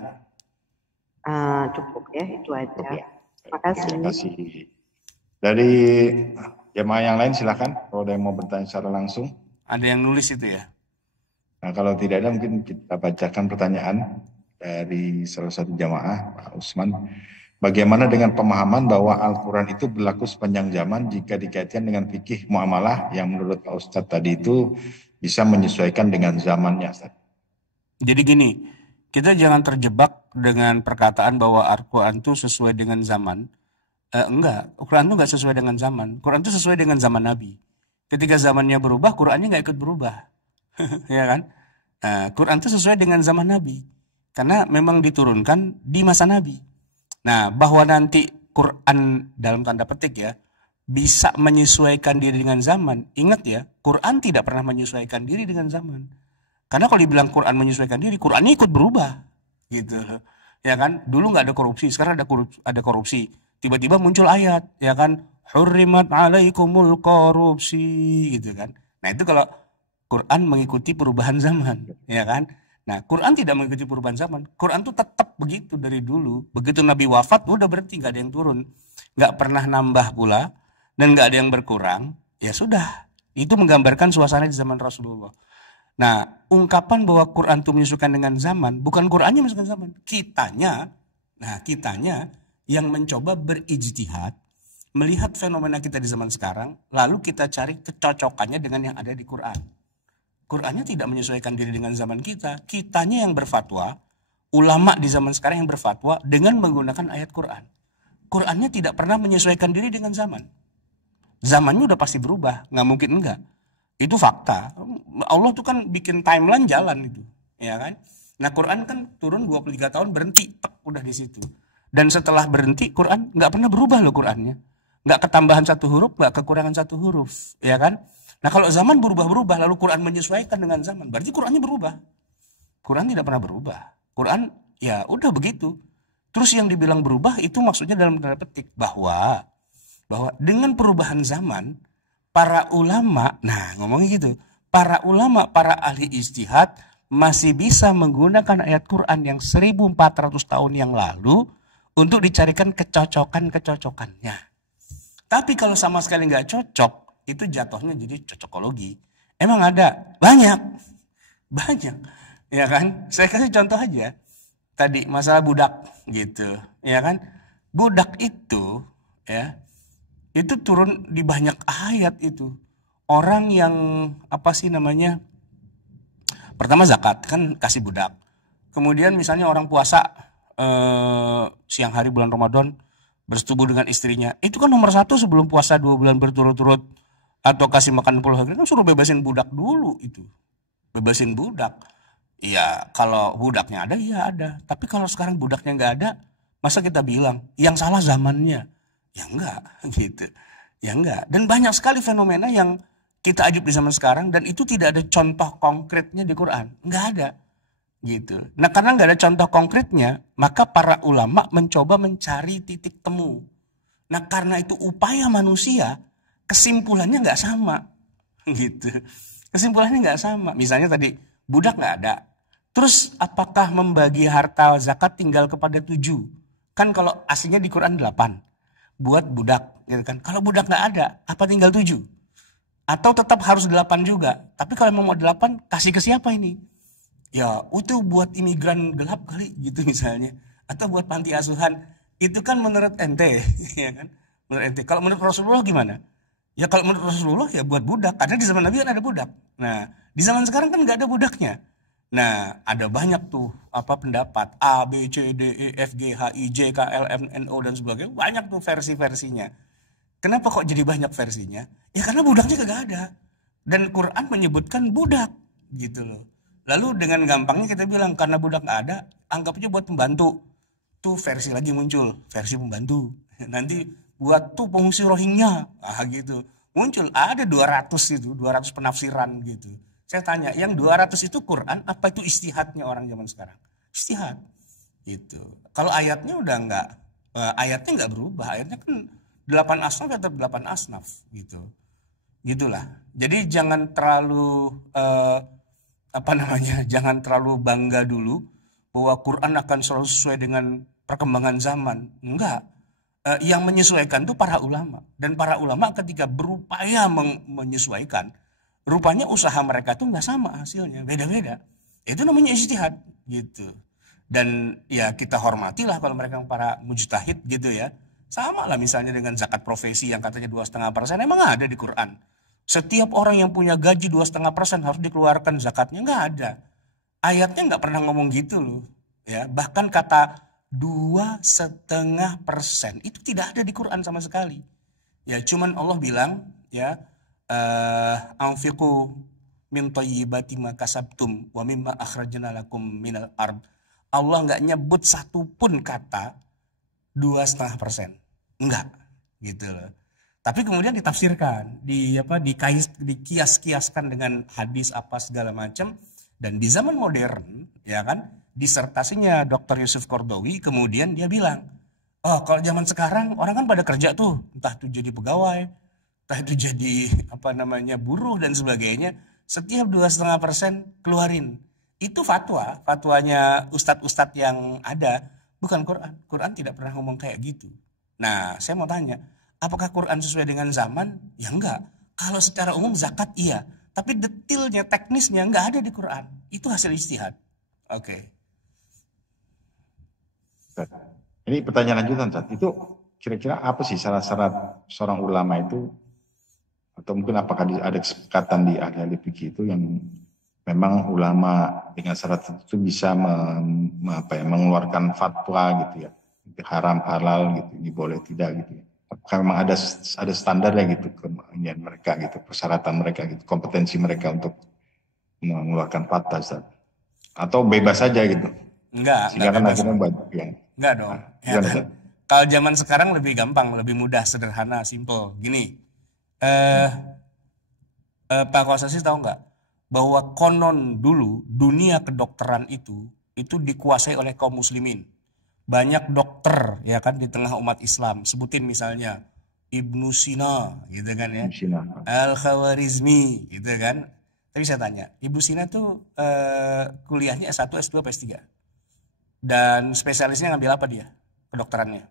Cukup ya, itu aja. Ya. Terima kasih. Terima kasih. Dari jemaah yang lain silakan kalau ada yang mau bertanya secara langsung. Ada yang nulis itu ya? Nah, kalau tidak ada mungkin kita bacakan pertanyaan dari salah satu jamaah, Pak Usman. Bagaimana dengan pemahaman bahwa Al-Quran itu berlaku sepanjang zaman jika dikaitkan dengan fikih muamalah yang menurut Pak Ustadz tadi itu bisa menyesuaikan dengan zamannya, Ustaz? Jadi gini, kita jangan terjebak dengan perkataan bahwa Al-Quran itu sesuai dengan zaman. Enggak, Al-Quran itu enggak sesuai dengan zaman. Quran itu sesuai dengan zaman Nabi. Ketika zamannya berubah, Qurannya enggak ikut berubah. Ya kan? Quran itu sesuai dengan zaman Nabi. Karena memang diturunkan di masa Nabi. Nah, bahwa nanti Quran dalam tanda petik ya, bisa menyesuaikan diri dengan zaman. Ingat ya, Quran tidak pernah menyesuaikan diri dengan zaman. Karena kalau dibilang Quran menyesuaikan diri, Qurannya ikut berubah, gitu, ya kan? Dulu nggak ada korupsi, sekarang ada korupsi. Tiba-tiba muncul ayat, ya kan? Hurrimat alaikumul korupsi, gitu kan? Nah itu kalau Quran mengikuti perubahan zaman, ya kan? Nah, Quran tidak mengikuti perubahan zaman. Quran tuh tetap begitu dari dulu. Begitu Nabi wafat, udah berhenti, nggak ada yang turun. Nggak pernah nambah pula, dan nggak ada yang berkurang. Ya sudah, itu menggambarkan suasana di zaman Rasulullah. Nah, ungkapan bahwa Quran itu menyesuaikan dengan zaman, bukan Qurannya menyesuaikan zaman. Kitanya yang mencoba berijtihad, melihat fenomena kita di zaman sekarang, lalu kita cari kecocokannya dengan yang ada di Quran. Qurannya tidak menyesuaikan diri dengan zaman kita. Kitanya yang berfatwa, ulama di zaman sekarang yang berfatwa dengan menggunakan ayat Quran. Qurannya tidak pernah menyesuaikan diri dengan zaman. Zamannya udah pasti berubah, nggak mungkin enggak. Itu fakta. Allah tuh kan bikin timeline jalan itu, ya kan? Nah, Quran kan turun 23 tahun berhenti, udah di situ. Dan setelah berhenti, Quran nggak pernah berubah loh Qurannya. Nggak ketambahan satu huruf, nggak kekurangan satu huruf, ya kan? Nah, kalau zaman berubah-berubah, lalu Quran menyesuaikan dengan zaman, berarti Qurannya berubah. Quran tidak pernah berubah. Quran ya udah begitu. Terus yang dibilang berubah itu maksudnya dalam tanda petik bahwa dengan perubahan zaman, para ulama, nah ngomongnya gitu, para ulama, para ahli ijtihad masih bisa menggunakan ayat Quran yang 1400 tahun yang lalu untuk dicarikan kecocokannya. Tapi kalau sama sekali nggak cocok, itu jatuhnya jadi cocokologi. Emang ada? Banyak. Ya kan? Saya kasih contoh aja. Tadi masalah budak gitu, ya kan? Budak itu ya, itu turun di banyak ayat itu. Orang yang pertama zakat kan kasih budak. Kemudian misalnya orang puasa siang hari bulan Ramadan bersetubuh dengan istrinya. Itu kan nomor 1 sebelum puasa 2 bulan berturut-turut atau kasih makan 10 hari kan suruh bebasin budak dulu itu. Bebasin budak. Ya kalau budaknya ada ya ada. Tapi kalau sekarang budaknya nggak ada, masa kita bilang yang salah zamannya? Ya enggak gitu. Ya enggak. Dan banyak sekali fenomena yang kita ajub di zaman sekarang dan itu tidak ada contoh konkretnya di Quran. Nggak ada. Gitu. Nah, karena nggak ada contoh konkretnya, maka para ulama mencoba mencari titik temu. Nah, karena itu upaya manusia, kesimpulannya nggak sama, gitu. Kesimpulannya nggak sama. Misalnya tadi budak nggak ada. Terus apakah membagi harta zakat tinggal kepada 7? Kan kalau aslinya di Quran 8 buat budak, gitu kan? Kalau budak nggak ada, apa tinggal 7? Atau tetap harus 8 juga? Tapi kalau memang mau 8, kasih ke siapa ini? Ya itu buat imigran gelap kali gitu misalnya. Atau buat panti asuhan. Itu kan menurut ente, ya kan? Menurut ente. Kalau menurut Rasulullah gimana? Ya kalau menurut Rasulullah ya buat budak. Karena di zaman Nabi kan ada budak. Nah di zaman sekarang kan nggak ada budaknya. Nah ada banyak tuh pendapat A, B, C, D, E, F, G, H, I, J, K, L, M, N, O dan sebagainya. Banyak tuh versi-versinya. Kenapa kok jadi banyak versinya? Ya karena budaknya kagak ada. Dan Quran menyebutkan budak gitu loh. Lalu dengan gampangnya kita bilang karena budak nggak ada, anggap aja buat pembantu. Tuh versi lagi muncul, versi pembantu. Nanti buat tuh pengungsi Rohingya, gitu. Muncul ada 200 penafsiran gitu. Saya tanya, yang 200 itu Quran apa itu istihadnya orang zaman sekarang? Istihad. Gitu. Kalau ayatnya udah enggak, ayatnya enggak berubah. Ayatnya kan 8 asnaf tetap 8 asnaf gitu. Gitulah. Jadi jangan terlalu jangan terlalu bangga dulu bahwa Quran akan selalu sesuai dengan perkembangan zaman. Enggak. Yang menyesuaikan itu para ulama. Dan para ulama ketika berupaya menyesuaikan, rupanya usaha mereka tuh nggak sama hasilnya, beda-beda. Itu namanya ijtihad gitu. Dan ya kita hormatilah kalau mereka para mujtahid gitu ya. Sama lah misalnya dengan zakat profesi yang katanya 2,5%, emang ada di Quran. Setiap orang yang punya gaji 2,5% harus dikeluarkan zakatnya, nggak ada. Ayatnya nggak pernah ngomong gitu loh. Ya, bahkan kata 2,5% itu tidak ada di Quran sama sekali. Ya, cuman Allah bilang ya, anfiqu min thayyibati ma kasabtum wa mimma akhrajna lakum minal ard. Allah nggak nyebut satu pun kata 2,5%. Enggak, gitu loh. Tapi kemudian ditafsirkan, dikias-kiaskan dengan hadis apa segala macam. Dan di zaman modern, ya kan, disertasinya Dr. Yusuf Qaradawi, kemudian dia bilang, oh kalau zaman sekarang orang kan pada kerja tuh, entah itu jadi pegawai, entah itu jadi buruh dan sebagainya. Setiap 2,5% keluarin. Itu fatwanya ustadz-ustadz yang ada, bukan Quran. Quran tidak pernah ngomong kayak gitu. Nah, saya mau tanya, apakah Quran sesuai dengan zaman? Ya enggak. Kalau secara umum zakat iya, tapi detailnya, teknisnya enggak ada di Quran. Itu hasil ijtihad. Oke. Ini pertanyaan lanjutan, Ustaz. Itu kira-kira apa sih syarat-syarat seorang ulama itu, atau mungkin apakah ada kesepakatan di ahli-ahli fikih itu yang memang ulama dengan syarat itu bisa mengeluarkan fatwa gitu ya, haram halal gitu, ini boleh tidak gitu ya. Apakah memang ada standarnya gitu keahlian mereka gitu, persyaratan mereka gitu, kompetensi mereka untuk mengeluarkan fatwa, Ustaz? Atau bebas saja gitu? Sehingga kan Enggak akhirnya bebas. banyak yang Enggak dong. Ya gimana, kan? Ustaz? Kalau zaman sekarang lebih gampang, lebih mudah, sederhana, simple. Gini, eh, Pak Kosasi tahu nggak bahwa konon dulu dunia kedokteran itu dikuasai oleh kaum muslimin. Banyak dokter ya kan di tengah umat Islam. Sebutin misalnya Ibnu Sina gitu kan ya. Sina. Al-Khawarizmi gitu kan. Tapi saya tanya, Ibnu Sina tuh kuliahnya S1, S2, S3. Dan spesialisnya ngambil apa dia? Kedokterannya?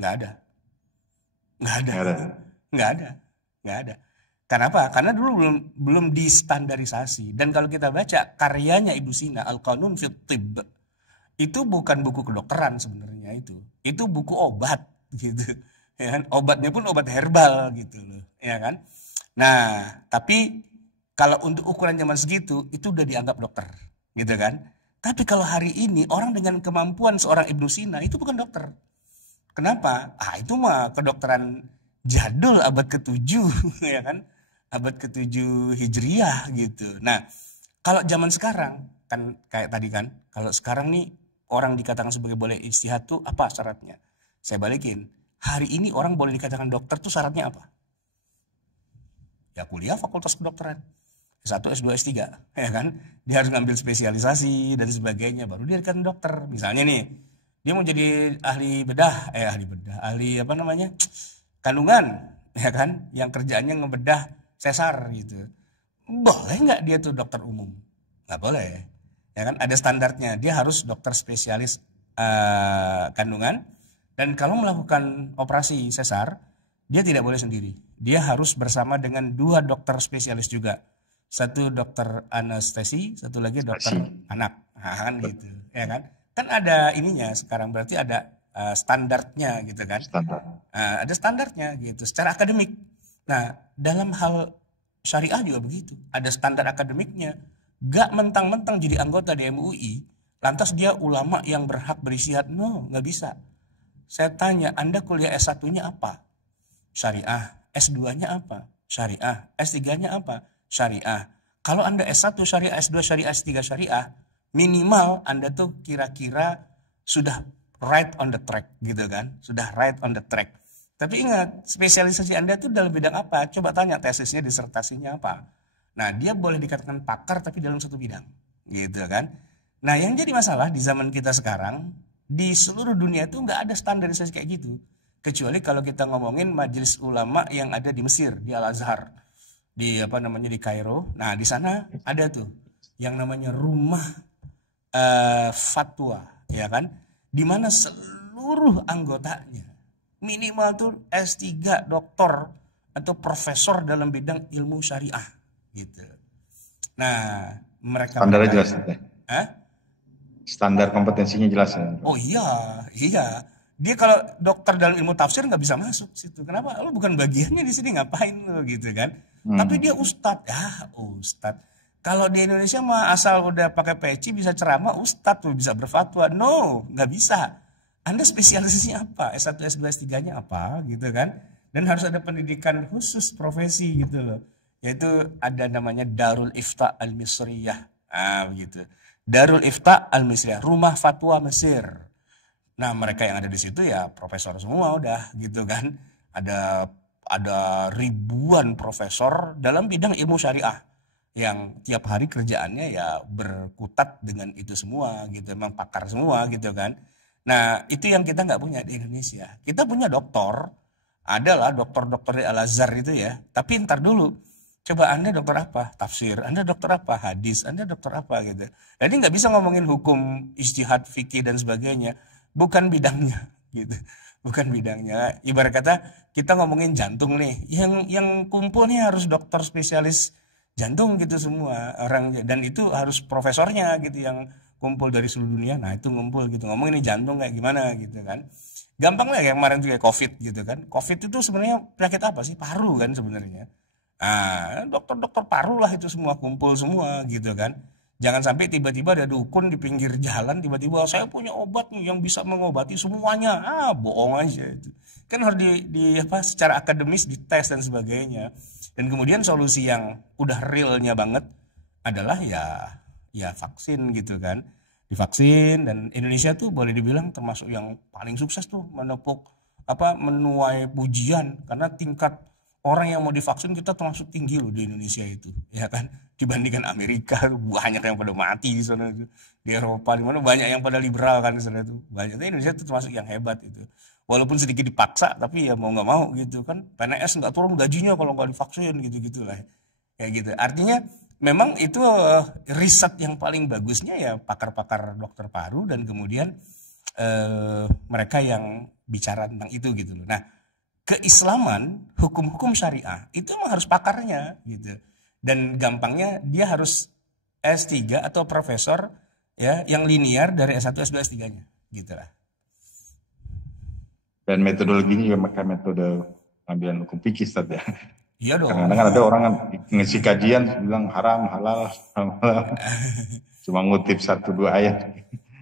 Nggak ada. Nggak ada. Nggak ada. Nggak ada. Nggak ada. Kenapa? Karena dulu belum distandarisasi. Dan kalau kita baca karyanya Ibnu Sina, Al-Qanun fit Tibb, itu bukan buku kedokteran sebenarnya itu. Itu buku obat gitu. Ya kan? Obatnya pun obat herbal gitu loh, ya kan? Nah, tapi kalau untuk ukuran zaman segitu itu udah dianggap dokter, gitu kan? Tapi kalau hari ini orang dengan kemampuan seorang Ibnu Sina itu bukan dokter. Kenapa? Itu mah kedokteran jadul abad ke-7 ya kan? Abad ke-7 Hijriah gitu. Nah, kalau zaman sekarang kan kayak tadi kan, kalau sekarang nih orang dikatakan sebagai boleh ijtihad tuh apa syaratnya? Saya balikin. Hari ini orang boleh dikatakan dokter tuh syaratnya apa? Ya kuliah fakultas kedokteran. S1, S2, S3, ya kan? Dia harus ngambil spesialisasi dan sebagainya baru dia dikatakan dokter. Misalnya nih, dia mau jadi ahli bedah, ahli apa namanya? Kandungan, ya kan? Yang kerjaannya ngebedah sesar gitu. Boleh nggak dia tuh dokter umum? Nggak boleh. Ya kan? Ada standarnya. Dia harus dokter spesialis kandungan. Dan kalau melakukan operasi sesar, dia tidak boleh sendiri. Dia harus bersama dengan 2 dokter spesialis juga. Satu dokter anestesi, satu lagi dokter anak. Nah, kan gitu, ya kan? Kan ada ininya sekarang, berarti ada standarnya gitu kan? Standar. Ada standarnya gitu, secara akademik. Nah, dalam hal syariah juga begitu. Ada standar akademiknya. Gak mentang-mentang jadi anggota di MUI, lantas dia ulama yang berhak beristihad. No, nggak bisa. Saya tanya, Anda kuliah S1-nya apa? Syariah. S2-nya apa? Syariah. S3-nya apa? Syariah. Kalau Anda S1 syariah, S2 syariah, S3 syariah, minimal Anda tuh kira-kira sudah right on the track gitu kan. Sudah right on the track. Tapi ingat, spesialisasi Anda tuh dalam bidang apa? Coba tanya tesisnya, disertasinya apa. Nah, dia boleh dikatakan pakar tapi dalam satu bidang. Gitu kan. Nah, yang jadi masalah di zaman kita sekarang, di seluruh dunia itu nggak ada standarisasi kayak gitu. Kecuali kalau kita ngomongin majelis ulama yang ada di Mesir, di Al-Azhar, di di Kairo. Nah, di sana ada tuh yang namanya rumah fatwa, ya kan? Di mana seluruh anggotanya minimal tuh S3 doktor atau profesor dalam bidang ilmu syariah gitu. Nah, mereka standarnya jelas. Standar kompetensinya jelas ya. Oh iya. Dia kalau dokter dalam ilmu tafsir nggak bisa masuk situ. Kenapa? Lu bukan bagiannya di sini, ngapain lu gitu kan? Tapi dia ustadz. Ustadz. Kalau di Indonesia mah asal udah pakai peci bisa ceramah, ustadz tuh bisa berfatwa. No, nggak bisa. Anda spesialisasinya apa? S1, S2, S3-nya apa gitu kan? Dan harus ada pendidikan khusus profesi gitu loh. Yaitu ada namanya Darul Ifta Al-Misriyah. Begitu. Darul Ifta Al-Misriyah, rumah fatwa Mesir. Nah, mereka yang ada di situ ya profesor semua udah gitu kan. Ada ribuan profesor dalam bidang ilmu syariah yang tiap hari kerjaannya ya berkutat dengan itu semua gitu. Memang pakar semua gitu kan. Nah, itu yang kita nggak punya di Indonesia. Kita punya dokter, adalah dokter-dokter di Al-Azhar itu ya. Tapi ntar dulu, Coba Anda dokter apa? Tafsir. Anda dokter apa? Hadis. Anda dokter apa gitu. Jadi nggak bisa ngomongin hukum, ijtihad, fikih dan sebagainya. Bukan bidangnya gitu. Bukan bidangnya. Ibarat kata kita ngomongin jantung nih. Yang kumpul nih harus dokter spesialis jantung gitu semua orang, dan itu harus profesornya gitu yang kumpul dari seluruh dunia. Nah itu ngumpul gitu ngomongin ini jantung kayak gimana gitu kan. Gampang lah kayak kemarin tuh kayak COVID gitu kan. COVID itu sebenarnya penyakit apa sih? Paru kan sebenarnya. Ah, dokter-dokter paru lah itu semua kumpul semua gitu kan. Jangan sampai tiba-tiba ada dukun di pinggir jalan tiba-tiba saya punya obat nih yang bisa mengobati semuanya. Ah, bohong aja itu. Kan harus di apa secara akademis dites dan sebagainya. Dan kemudian solusi yang udah realnya banget adalah ya vaksin gitu kan. Divaksin, dan Indonesia tuh boleh dibilang termasuk yang paling sukses tuh menepuk apa menuai pujian karena tingkat orang yang mau divaksin kita termasuk tinggi loh di Indonesia itu, ya kan, dibandingkan Amerika banyak yang pada mati di sana itu, di Eropa di mana banyak yang pada liberal kan di sana itu banyak. Tapi Indonesia itu termasuk yang hebat itu, walaupun sedikit dipaksa tapi ya mau nggak mau gitu kan, PNS nggak turun gajinya kalau nggak divaksin gitu gitulah kayak gitu. Artinya memang itu riset yang paling bagusnya ya pakar-pakar dokter paru dan kemudian mereka yang bicara tentang itu gitu loh. Nah, keislaman, hukum-hukum syariah itu emang harus pakarnya gitu. Dan gampangnya dia harus S3 atau profesor ya yang linear dari S1, S2, S3-nya gitu lah. Dan metodologinya juga pakai metode ambilan hukum fikih Ustaz ya. Iya dong. Kadang-kadang ada orang ngisi kajian bilang haram, halal, cuma ngutip 1-2 ayat.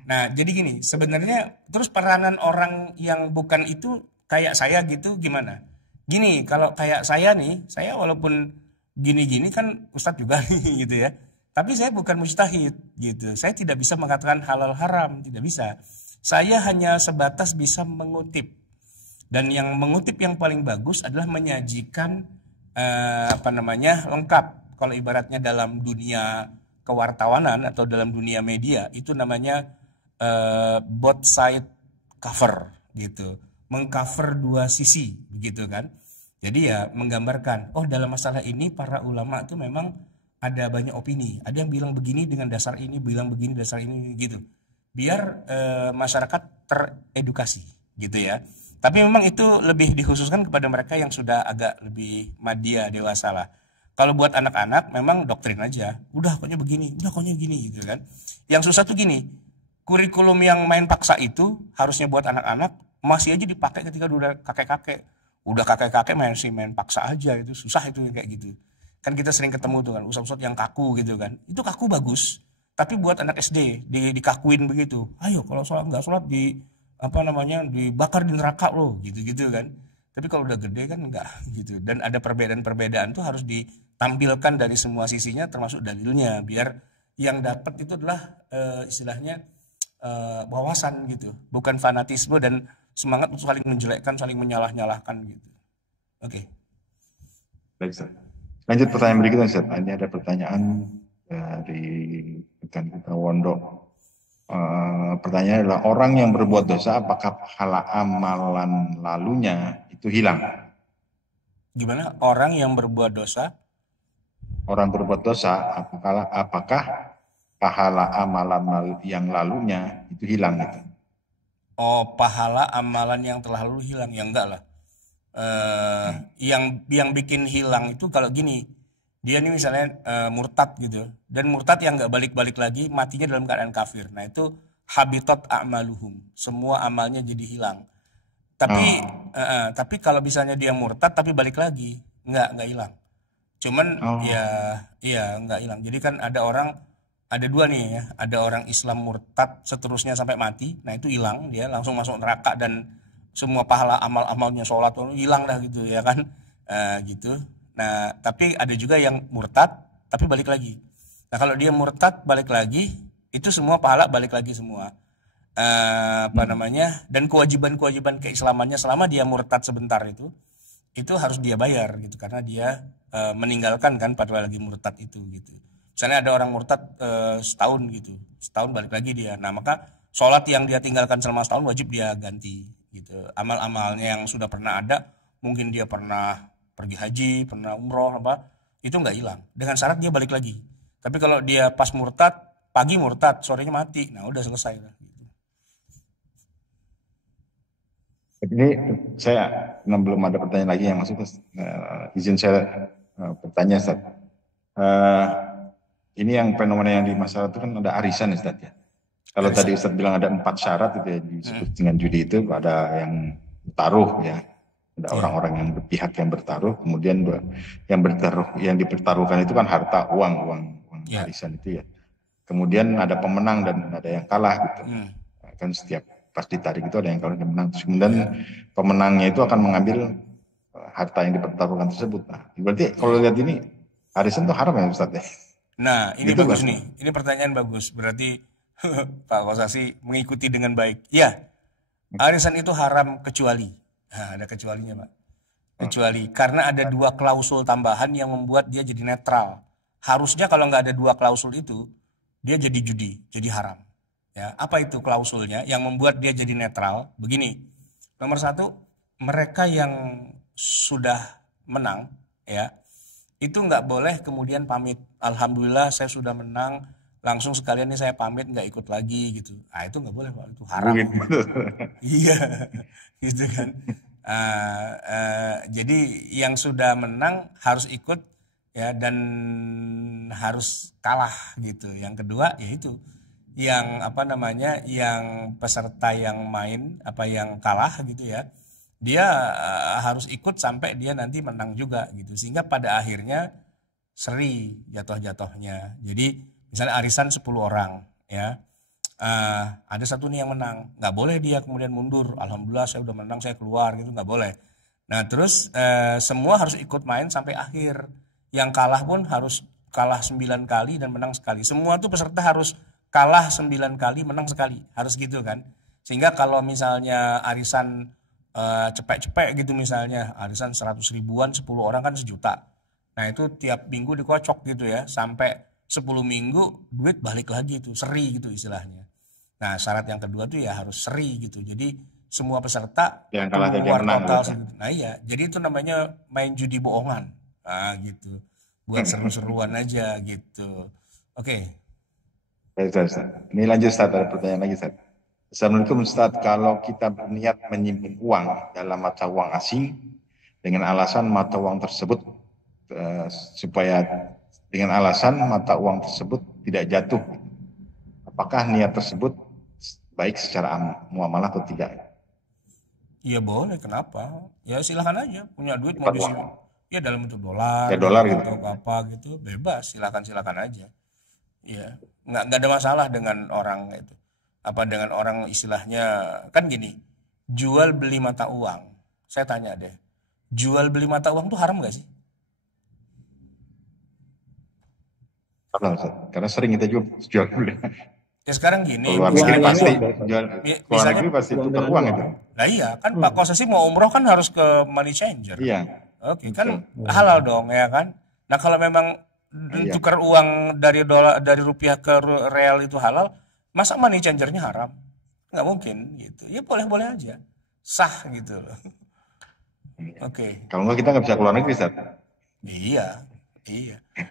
Nah, jadi gini, sebenarnya terus peranan orang yang bukan itu kayak saya gitu gimana? Gini, kalau kayak saya nih, saya walaupun gini-gini kan Ustadz juga nih gitu ya. Tapi saya bukan mujtahid gitu. Saya tidak bisa mengatakan halal haram, tidak bisa. Saya hanya sebatas bisa mengutip. Dan yang mengutip yang paling bagus adalah menyajikan lengkap. Kalau ibaratnya dalam dunia kewartawanan atau dalam dunia media itu namanya both side cover gitu, mengcover dua sisi begitu kan. Jadi ya menggambarkan dalam masalah ini para ulama itu memang ada banyak opini, ada yang bilang begini dengan dasar ini, bilang begini dasar ini gitu, biar masyarakat teredukasi gitu ya. Tapi memang itu lebih dikhususkan kepada mereka yang sudah agak lebih madya, dewasa lah. Kalau buat anak-anak memang doktrin aja. Udah pokoknya begini, udah pokoknya gini gitu kan. Yang susah tuh gini, kurikulum yang main paksa itu harusnya buat anak-anak masih aja dipakai ketika udah kakek-kakek. Udah kakek-kakek masih main paksa aja, itu susah itu kayak gitu. Kan kita sering ketemu tuh kan, ustadz-ustadz yang kaku gitu kan. Itu kaku bagus, tapi buat anak SD dikakuin begitu. Ayo kalau sholat nggak sholat dibakar di neraka loh gitu-gitu kan. Tapi kalau udah gede kan enggak gitu. Dan ada perbedaan-perbedaan tuh harus ditampilkan dari semua sisinya termasuk dalilnya biar yang dapat itu adalah istilahnya wawasan gitu, bukan fanatisme dan semangat untuk saling menjelekkan, saling menyalah-nyalahkan gitu. Oke. Baik, Ustaz. Lanjut pertanyaan berikutnya, Ustaz. Ini ada pertanyaan dari rekan kita Wondo. Pertanyaan adalah orang yang berbuat dosa apakah pahala amalan lalunya itu hilang? Gimana? Orang yang berbuat dosa? Orang berbuat dosa apakah pahala amalan yang lalunya itu hilang gitu? Oh, pahala amalan yang telah lalu hilang ya enggak lah. Yang bikin hilang itu kalau gini, dia nih misalnya murtad gitu, dan murtad yang nggak balik-balik lagi matinya dalam keadaan kafir. Nah itu habitat a'maluhum, semua amalnya jadi hilang. Tapi kalau misalnya dia murtad tapi balik lagi nggak hilang. Cuman ya nggak hilang. Jadi kan ada dua nih ya, ada orang Islam murtad seterusnya sampai mati. Nah itu hilang, dia langsung masuk neraka dan semua pahala amal-amalnya sholat hilang dah gitu ya kan, gitu. Nah, tapi ada juga yang murtad tapi balik lagi. Nah, kalau dia murtad balik lagi, itu semua pahala balik lagi semua. Dan kewajiban-kewajiban keislamannya selama dia murtad sebentar itu harus dia bayar gitu karena dia meninggalkan kan pada lagi murtad itu gitu. Misalnya ada orang murtad setahun gitu, setahun balik lagi dia. Nah, maka sholat yang dia tinggalkan selama setahun wajib dia ganti gitu. Amal-amalnya yang sudah pernah ada, mungkin dia pernah pergi haji, pernah umroh itu nggak hilang. Dengan syarat dia balik lagi. Tapi kalau dia pas murtad, pagi murtad, sorenya mati, nah udah selesai lah. Ini saya belum ada pertanyaan lagi yang masuk. Izin saya bertanya, Ustaz. Ini yang fenomena yang di masyarakat itu kan ada arisan, Ustaz ya. Kalau tadi Ustaz bilang ada 4 syarat itu ya disebut dengan judi itu, ada yang bertaruh ya, ada orang-orang yang berpihak yang bertaruh, kemudian yang dipertaruhkan itu kan harta, uang arisan itu ya. Kemudian ada pemenang dan ada yang kalah gitu. Kan setiap pas ditarik itu ada yang kalah dan menang. Kemudian pemenangnya itu akan mengambil harta yang dipertaruhkan tersebut. Nah, berarti kalau lihat ini arisan itu haram ya Ustaz ya? Nah, ini gitu bagus kan? nih. Ini pertanyaan bagus. Berarti Pak Kosasi mengikuti dengan baik. Ya, arisan itu haram kecuali. Nah, ada kecualinya, Pak. Kecuali karena ada 2 klausul tambahan yang membuat dia jadi netral. Harusnya kalau nggak ada 2 klausul itu, dia jadi judi, jadi haram. Ya, apa itu klausulnya yang membuat dia jadi netral? Begini, nomor 1, mereka yang sudah menang, ya, itu nggak boleh kemudian pamit. Alhamdulillah saya sudah menang, langsung sekalian nih saya pamit nggak ikut lagi gitu. Ah itu nggak boleh Pak, itu haram. Iya, gitu kan. Jadi yang sudah menang harus ikut ya dan harus kalah gitu. Yang kedua yaitu yang yang peserta yang main yang kalah gitu ya, dia harus ikut sampai dia nanti menang juga gitu, sehingga pada akhirnya seri jatuh-jatuhnya. Jadi misalnya arisan 10 orang ya, ada satu nih yang menang, nggak boleh dia kemudian mundur, alhamdulillah saya udah menang saya keluar gitu, nggak boleh. Nah terus semua harus ikut main sampai akhir, yang kalah pun harus kalah 9 kali dan menang sekali. Semua tuh peserta harus kalah 9 kali, menang sekali. Harus gitu kan. Sehingga kalau misalnya arisan cepek-cepek gitu misalnya, arisan 100 ribuan, 10 orang kan 1 juta. Nah itu tiap minggu dikocok gitu ya. Sampai 10 minggu duit balik lagi tuh, seri gitu istilahnya. Nah syarat yang kedua tuh ya harus seri gitu. Jadi semua peserta yang kalah keluar menang, total segitu. Nah iya, jadi itu namanya main judi bohongan. Nah gitu. Buat seru-seruan aja gitu. Oke. Baik, Ustaz. Ini lanjut Ustaz, ada pertanyaan lagi Ustaz. Assalamualaikum Ustaz, kalau kita berniat menyimpan uang dalam mata uang asing dengan alasan mata uang tersebut dengan alasan mata uang tersebut tidak jatuh, apakah niat tersebut baik secara muamalah atau tidak? Iya boleh, kenapa? Ya silahkan aja, punya duit mau disimpan. Ya dalam bentuk dolar, ya, dolar atau gitu. Apa gitu, bebas, silakan aja. Ya, nggak ada masalah dengan orang itu. Dengan orang istilahnya kan gini, jual beli mata uang. Saya tanya deh, jual beli mata uang tuh haram nggak sih? Haram, karena sering kita jual beli. Ya sekarang gini, luar negeri pasti luar negeri pasti tukar uang itu. Nah iya, kan Pak Kosasi mau umroh kan harus ke money changer. Iya. Oke, kan halal dong ya kan. Nah kalau memang tukar uang dari rupiah ke real itu halal, masa money changernya haram? Nggak mungkin gitu. Ya boleh-boleh aja, sah gitu loh. Oke. Kalau nggak kita nggak bisa keluar negeri, Ustaz. Iya.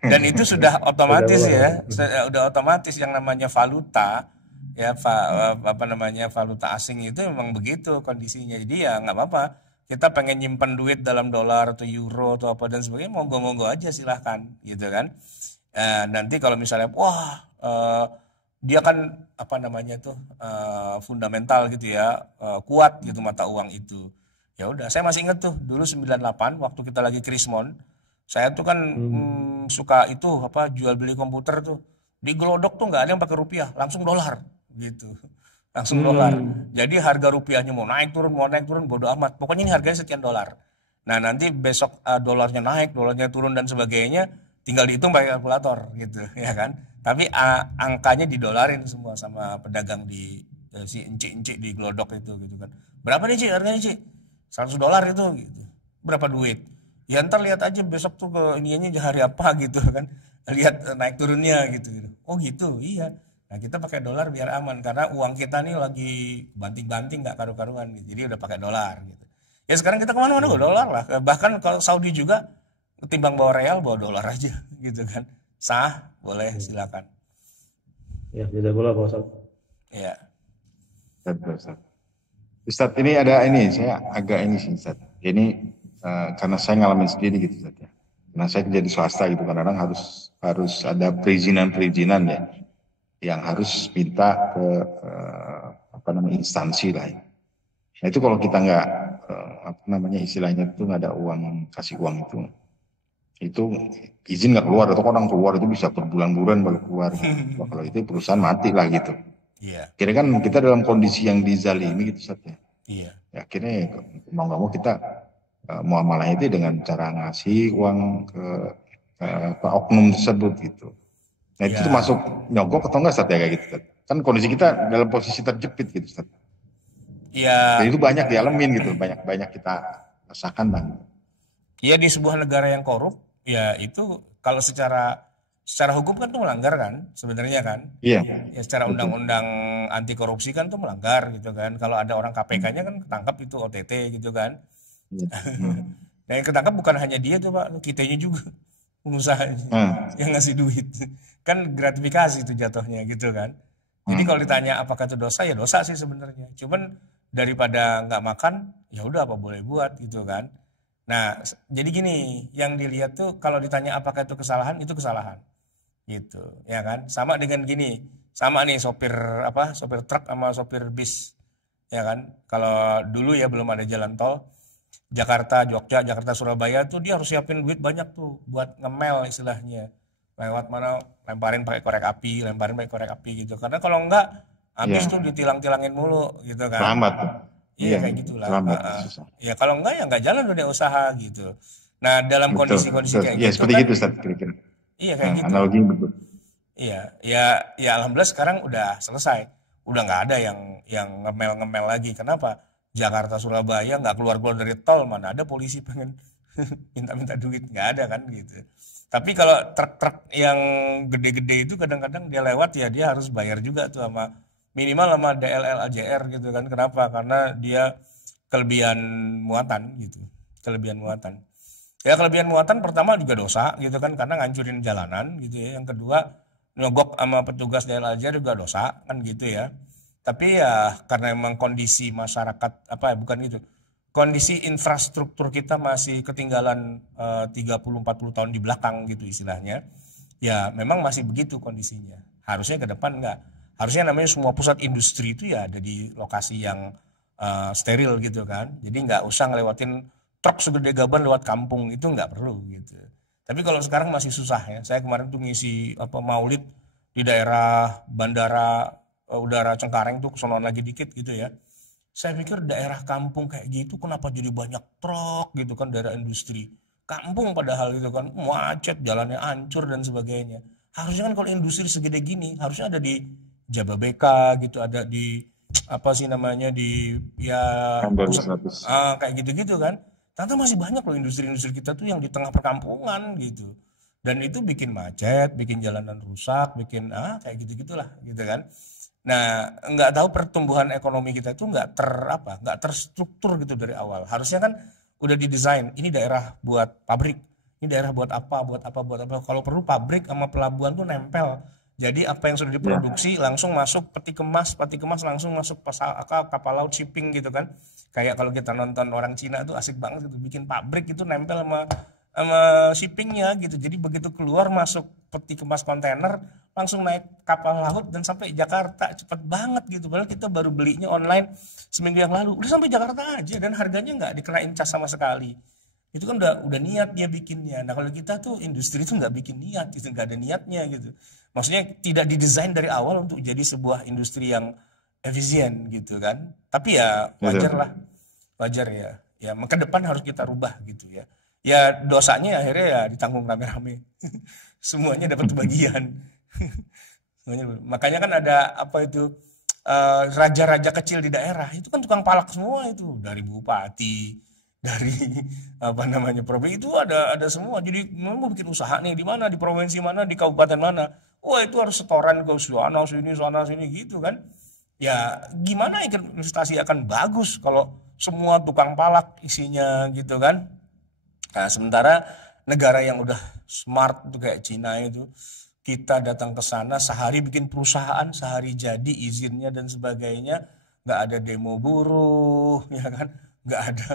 Dan itu sudah otomatis ya, udah otomatis yang namanya valuta ya, valuta asing itu memang begitu kondisinya. Jadi ya nggak apa-apa. Kita pengen nyimpen duit dalam dolar atau euro atau apa dan sebagainya, monggo-monggo aja silahkan gitu kan. Nanti kalau misalnya dia kan fundamental gitu ya, kuat gitu mata uang itu. Ya udah, saya masih ingat tuh dulu 98 waktu kita lagi Krismon, saya tuh kan suka itu jual beli komputer tuh. Di Glodok tuh nggak ada yang pakai rupiah, langsung dolar gitu. Langsung dolar. Jadi harga rupiahnya mau naik turun bodo amat. Pokoknya ini harganya sekian dolar. Nah nanti besok dolarnya naik, dolarnya turun dan sebagainya, tinggal dihitung pakai kalkulator gitu ya kan. Tapi angkanya didolarin semua sama pedagang di si encik-encik di Glodok itu gitu kan. Berapa nih Cik harganya Cik? $100 itu gitu. Berapa duit? Ya ntar lihat aja besok tuh ke ininya hari apa gitu kan. Lihat naik turunnya gitu. Oh gitu, iya. Nah kita pakai dolar biar aman karena uang kita nih lagi banting-banting nggak karu-karuan gitu. Jadi udah pakai dolar gitu. Ya sekarang kita kemana-mana dolar lah. Bahkan kalau Saudi juga ketimbang bawa real bawa dolar aja gitu kan. Sah, boleh, silakan. Ya, jazakallah Pak Ustadz. Ya. Ustaz. Ustaz, ini ada ini, saya agak ini sih Ustaz. Ini karena saya ngalamin sendiri gitu Ustaz ya. Karena saya kerja di swasta gitu, kadang-kadang harus ada perizinan ya, yang harus minta ke instansi lah ya. Nah itu kalau kita nggak istilahnya itu nggak ada uang, kasih uang itu izin nggak keluar, atau orang keluar itu bisa berbulan-bulan baru keluar gitu. Kalau itu perusahaan mati lah gitu. Iya. Kira kan kita dalam kondisi yang dizalimi gitu Ustaz ya. Iya. Ya, akhirnya mau nggak mau kita muamalah itu dengan cara ngasih uang ke oknum tersebut gitu. Nah itu tuh masuk nyogok atau enggak Ustaz ya kayak gitu Ustaz? Kan kondisi kita dalam posisi terjepit gitu Ustaz. Iya. Jadi itu banyak dialamin gitu, banyak kita rasakan bang. Iya, di sebuah negara yang korup, ya itu kalau secara hukum kan tuh melanggar kan sebenarnya kan. Iya. Ya secara undang-undang anti korupsi kan tuh melanggar gitu kan. Kalau ada orang KPK-nya kan ketangkap itu OTT gitu kan. Nah yang ketangkap bukan hanya dia tuh Pak, kitanya juga, pengusahanya yang ngasih duit. Kan gratifikasi itu jatuhnya gitu kan. Jadi kalau ditanya apakah itu dosa, ya dosa sih sebenarnya. Cuman daripada nggak makan, ya udah apa boleh buat gitu kan. Nah, jadi gini, yang dilihat tuh kalau ditanya apakah itu kesalahan gitu, ya kan? Sama dengan gini, sama nih sopir truk sama sopir bis, ya kan? Kalau dulu ya belum ada jalan tol, Jakarta Jogja, Jakarta Surabaya tuh dia harus siapin duit banyak tuh buat ngemel istilahnya. Lewat mana lemparin pakai korek api gitu. Karena kalau enggak habis tuh ditilang-tilangin mulu gitu kan. Selamat. Iya kayak gitulah. Ya kalau enggak ya enggak jalan dunia usaha gitu. Nah dalam kondisi-kondisi kayak gitu seperti kan, gitu Ustaz kira-kira. Iya kayak gitu. Analogi betul. Iya, ya alhamdulillah sekarang udah selesai. Udah nggak ada yang ngemel-ngemel lagi. Kenapa? Jakarta Surabaya nggak keluar-keluar dari tol, mana ada polisi pengen minta-minta duit, nggak ada kan gitu. Tapi kalau truk-truk yang gede-gede itu kadang-kadang dia lewat ya dia harus bayar juga tuh minimal sama DLL AJR gitu kan. Kenapa? Karena dia kelebihan muatan gitu. Ya kelebihan muatan pertama juga dosa gitu kan, karena ngancurin jalanan gitu ya. Yang kedua nyogok sama petugas DLL AJR juga dosa kan gitu ya. Tapi ya karena emang kondisi masyarakat kondisi infrastruktur kita masih ketinggalan 30-40 tahun di belakang gitu istilahnya. Ya memang masih begitu kondisinya. Harusnya ke depan enggak. Harusnya namanya semua pusat industri itu ya ada di lokasi yang steril gitu kan. Jadi enggak usah ngelewatin truk segede gaban lewat kampung, itu enggak perlu gitu. Tapi kalau sekarang masih susah ya. Saya kemarin tuh ngisi maulid di daerah bandara udara Cengkareng tuh kesono lagi dikit gitu ya. Saya pikir daerah kampung kayak gitu kenapa jadi banyak truk gitu kan, daerah industri. Kampung padahal gitu kan, macet, jalannya hancur dan sebagainya. Harusnya kan kalau industri segede gini, harusnya ada di Jababeka gitu, ada di kayak gitu-gitu kan. Ternyata masih banyak loh industri-industri kita tuh yang di tengah perkampungan gitu. Dan itu bikin macet, bikin jalanan rusak, bikin kayak gitu-gitulah gitu kan. Nah, nggak tahu pertumbuhan ekonomi kita itu nggak terstruktur gitu dari awal. Harusnya kan udah didesain, ini daerah buat pabrik, ini daerah buat apa. Kalau perlu pabrik sama pelabuhan tuh nempel. Jadi apa yang sudah diproduksi langsung masuk peti kemas langsung masuk kapal laut shipping gitu kan. Kayak kalau kita nonton orang Cina tuh asik banget gitu, bikin pabrik itu nempel sama shippingnya gitu. Jadi begitu keluar masuk peti kemas kontainer langsung naik kapal laut dan sampai Jakarta, cepet banget gitu. Padahal kita baru belinya online seminggu yang lalu, udah sampai Jakarta aja dan harganya nggak dikenain cas sama sekali. Itu kan udah niat dia bikinnya. Nah kalau kita tuh industri itu nggak bikin niat, itu nggak ada niatnya gitu. Maksudnya tidak didesain dari awal untuk jadi sebuah industri yang efisien gitu kan. Tapi ya wajar ya. Ya ke depan harus kita rubah gitu ya. Ya dosanya akhirnya ya ditanggung rame-rame. Semuanya dapat bagian. Makanya kan ada raja-raja kecil di daerah itu kan tukang palak semua itu, dari bupati, dari provinsi itu ada semua. Jadi mau bikin usaha nih di mana, di provinsi mana, di kabupaten mana, wah itu harus setoran ke sana sini gitu kan. Ya gimana investasi akan bagus kalau semua tukang palak isinya gitu kan. Nah sementara negara yang udah smart tuh kayak Cina itu, kita datang ke sana sehari bikin perusahaan, sehari jadi izinnya dan sebagainya, nggak ada demo buruh, ya kan, nggak ada,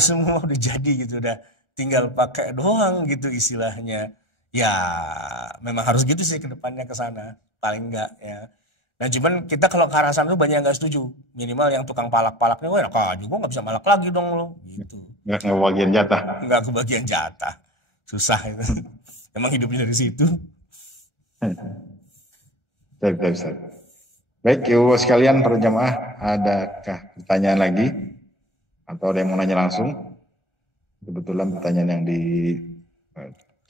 semua udah jadi gitu, udah tinggal pakai doang gitu istilahnya. Ya memang harus gitu sih ke depannya ke sana, paling enggak ya. Nah cuman kita kalau ke arah sana tuh banyak yang nggak setuju, minimal yang tukang palak-palaknya, wah enak aja, gue nggak bisa malak lagi dong lo, gitu. Nggak kebagian jatah. Nggak kebagian jatah, susah itu. Emang hidupnya dari situ. Baik, Ustaz. Baik, Ibu sekalian para jamaah, adakah pertanyaan lagi? Atau ada yang mau nanya langsung? Kebetulan pertanyaan yang di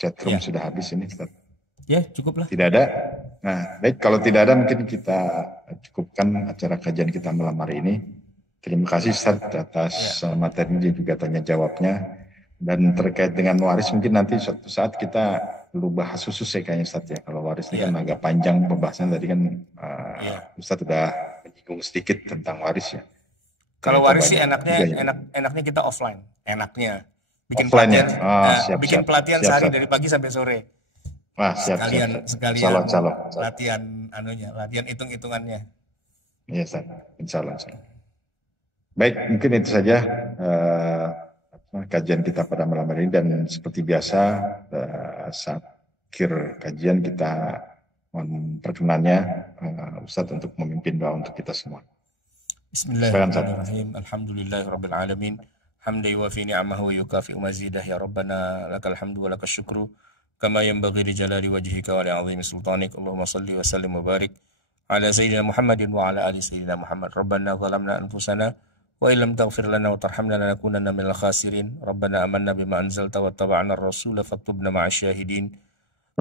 chat room sudah habis ini, Ustaz. Ya, cukup lah. Tidak ada? Nah, baik, kalau tidak ada mungkin kita cukupkan acara kajian kita malam hari ini. Terima kasih Ustaz atas materi dan juga tanya jawabnya. Dan terkait dengan waris mungkin nanti suatu saat kita perlu bahas khusus ya kayaknya Ustaz ya. Kalau waris ini kan agak panjang pembahasan, tadi kan Ustaz sudah menyinggung sedikit tentang waris ya. Kalau waris sih enaknya kita offline, enaknya bikin offline pelatihan, siap, pelatihan sehari dari pagi sampai sore. Wah, siap. Sekalian latihan latihan hitung-hitungannya. Iya, Ustaz. Insyaallah. Baik, mungkin itu saja kajian kita pada malam hari ini, dan seperti biasa saat akhir kajian kita mohon perkenannya Ustaz untuk memimpin doa untuk kita semua. Bismillahirrahmanirrahim. Alhamdulillahirabbil alamin. Hamdan yuwafi ni'amahu wa yukafi'u mazidah, ya rabbana lakal hamdu wa lakal syukru kama yanbaghi li jalali wajhika wa li 'azimi sultanik. Allahumma shalli wa sallim wa barik ala sayyidina Muhammadin wa ala ali sayyidina Muhammad. Rabbana zalamna anfusana wa illam taghfir lana wa tarhamna lanakunanna minal khasirin. Rabbana amanna bima anzalta wa taba'na ar-rasula faktubna ma'asy syahidin.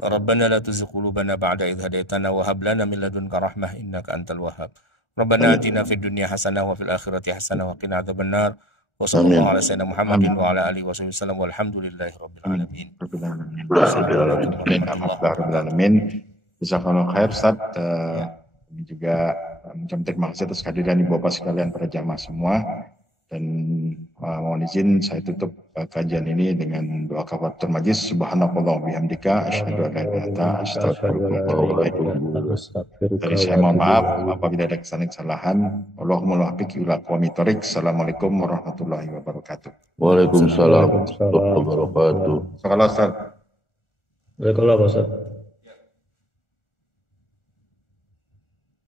Rabbana la tuzigh qulubana ba'da idh hadaytana wa hab lana min ladunka rahmah innaka antal wahhab. Rabbana atina fid dunya hasanah wa fil akhirati hasanah wa qina adzabannar. Wa sallallahu ala sayyidina Muhammadin wa ala alihi wasallam walhamdulillahi rabbil alamin. Assalamualaikum warahmatullahi wabarakatuh. Jazakallahu khair Ustaz. Kami juga mengucapkan terima kasih atas kehadiran Ibu Bapak sekalian para jamaah semua, dan mohon izin saya tutup kajian ini dengan doa kafaratul majlis. Subhanallah bihamdika asyhadu an la ilaha illa anta astaghfiruka wa atubu ilaik. Dari saya mohon maaf apabila ada kesalahan. Allahumma waffiq ila aqwamit thoriq. Assalamualaikum warahmatullahi wabarakatuh. Waalaikumsalam warahmatullahi wabarakatuh. Salam Ustaz. Waalaikumsalam Ustaz.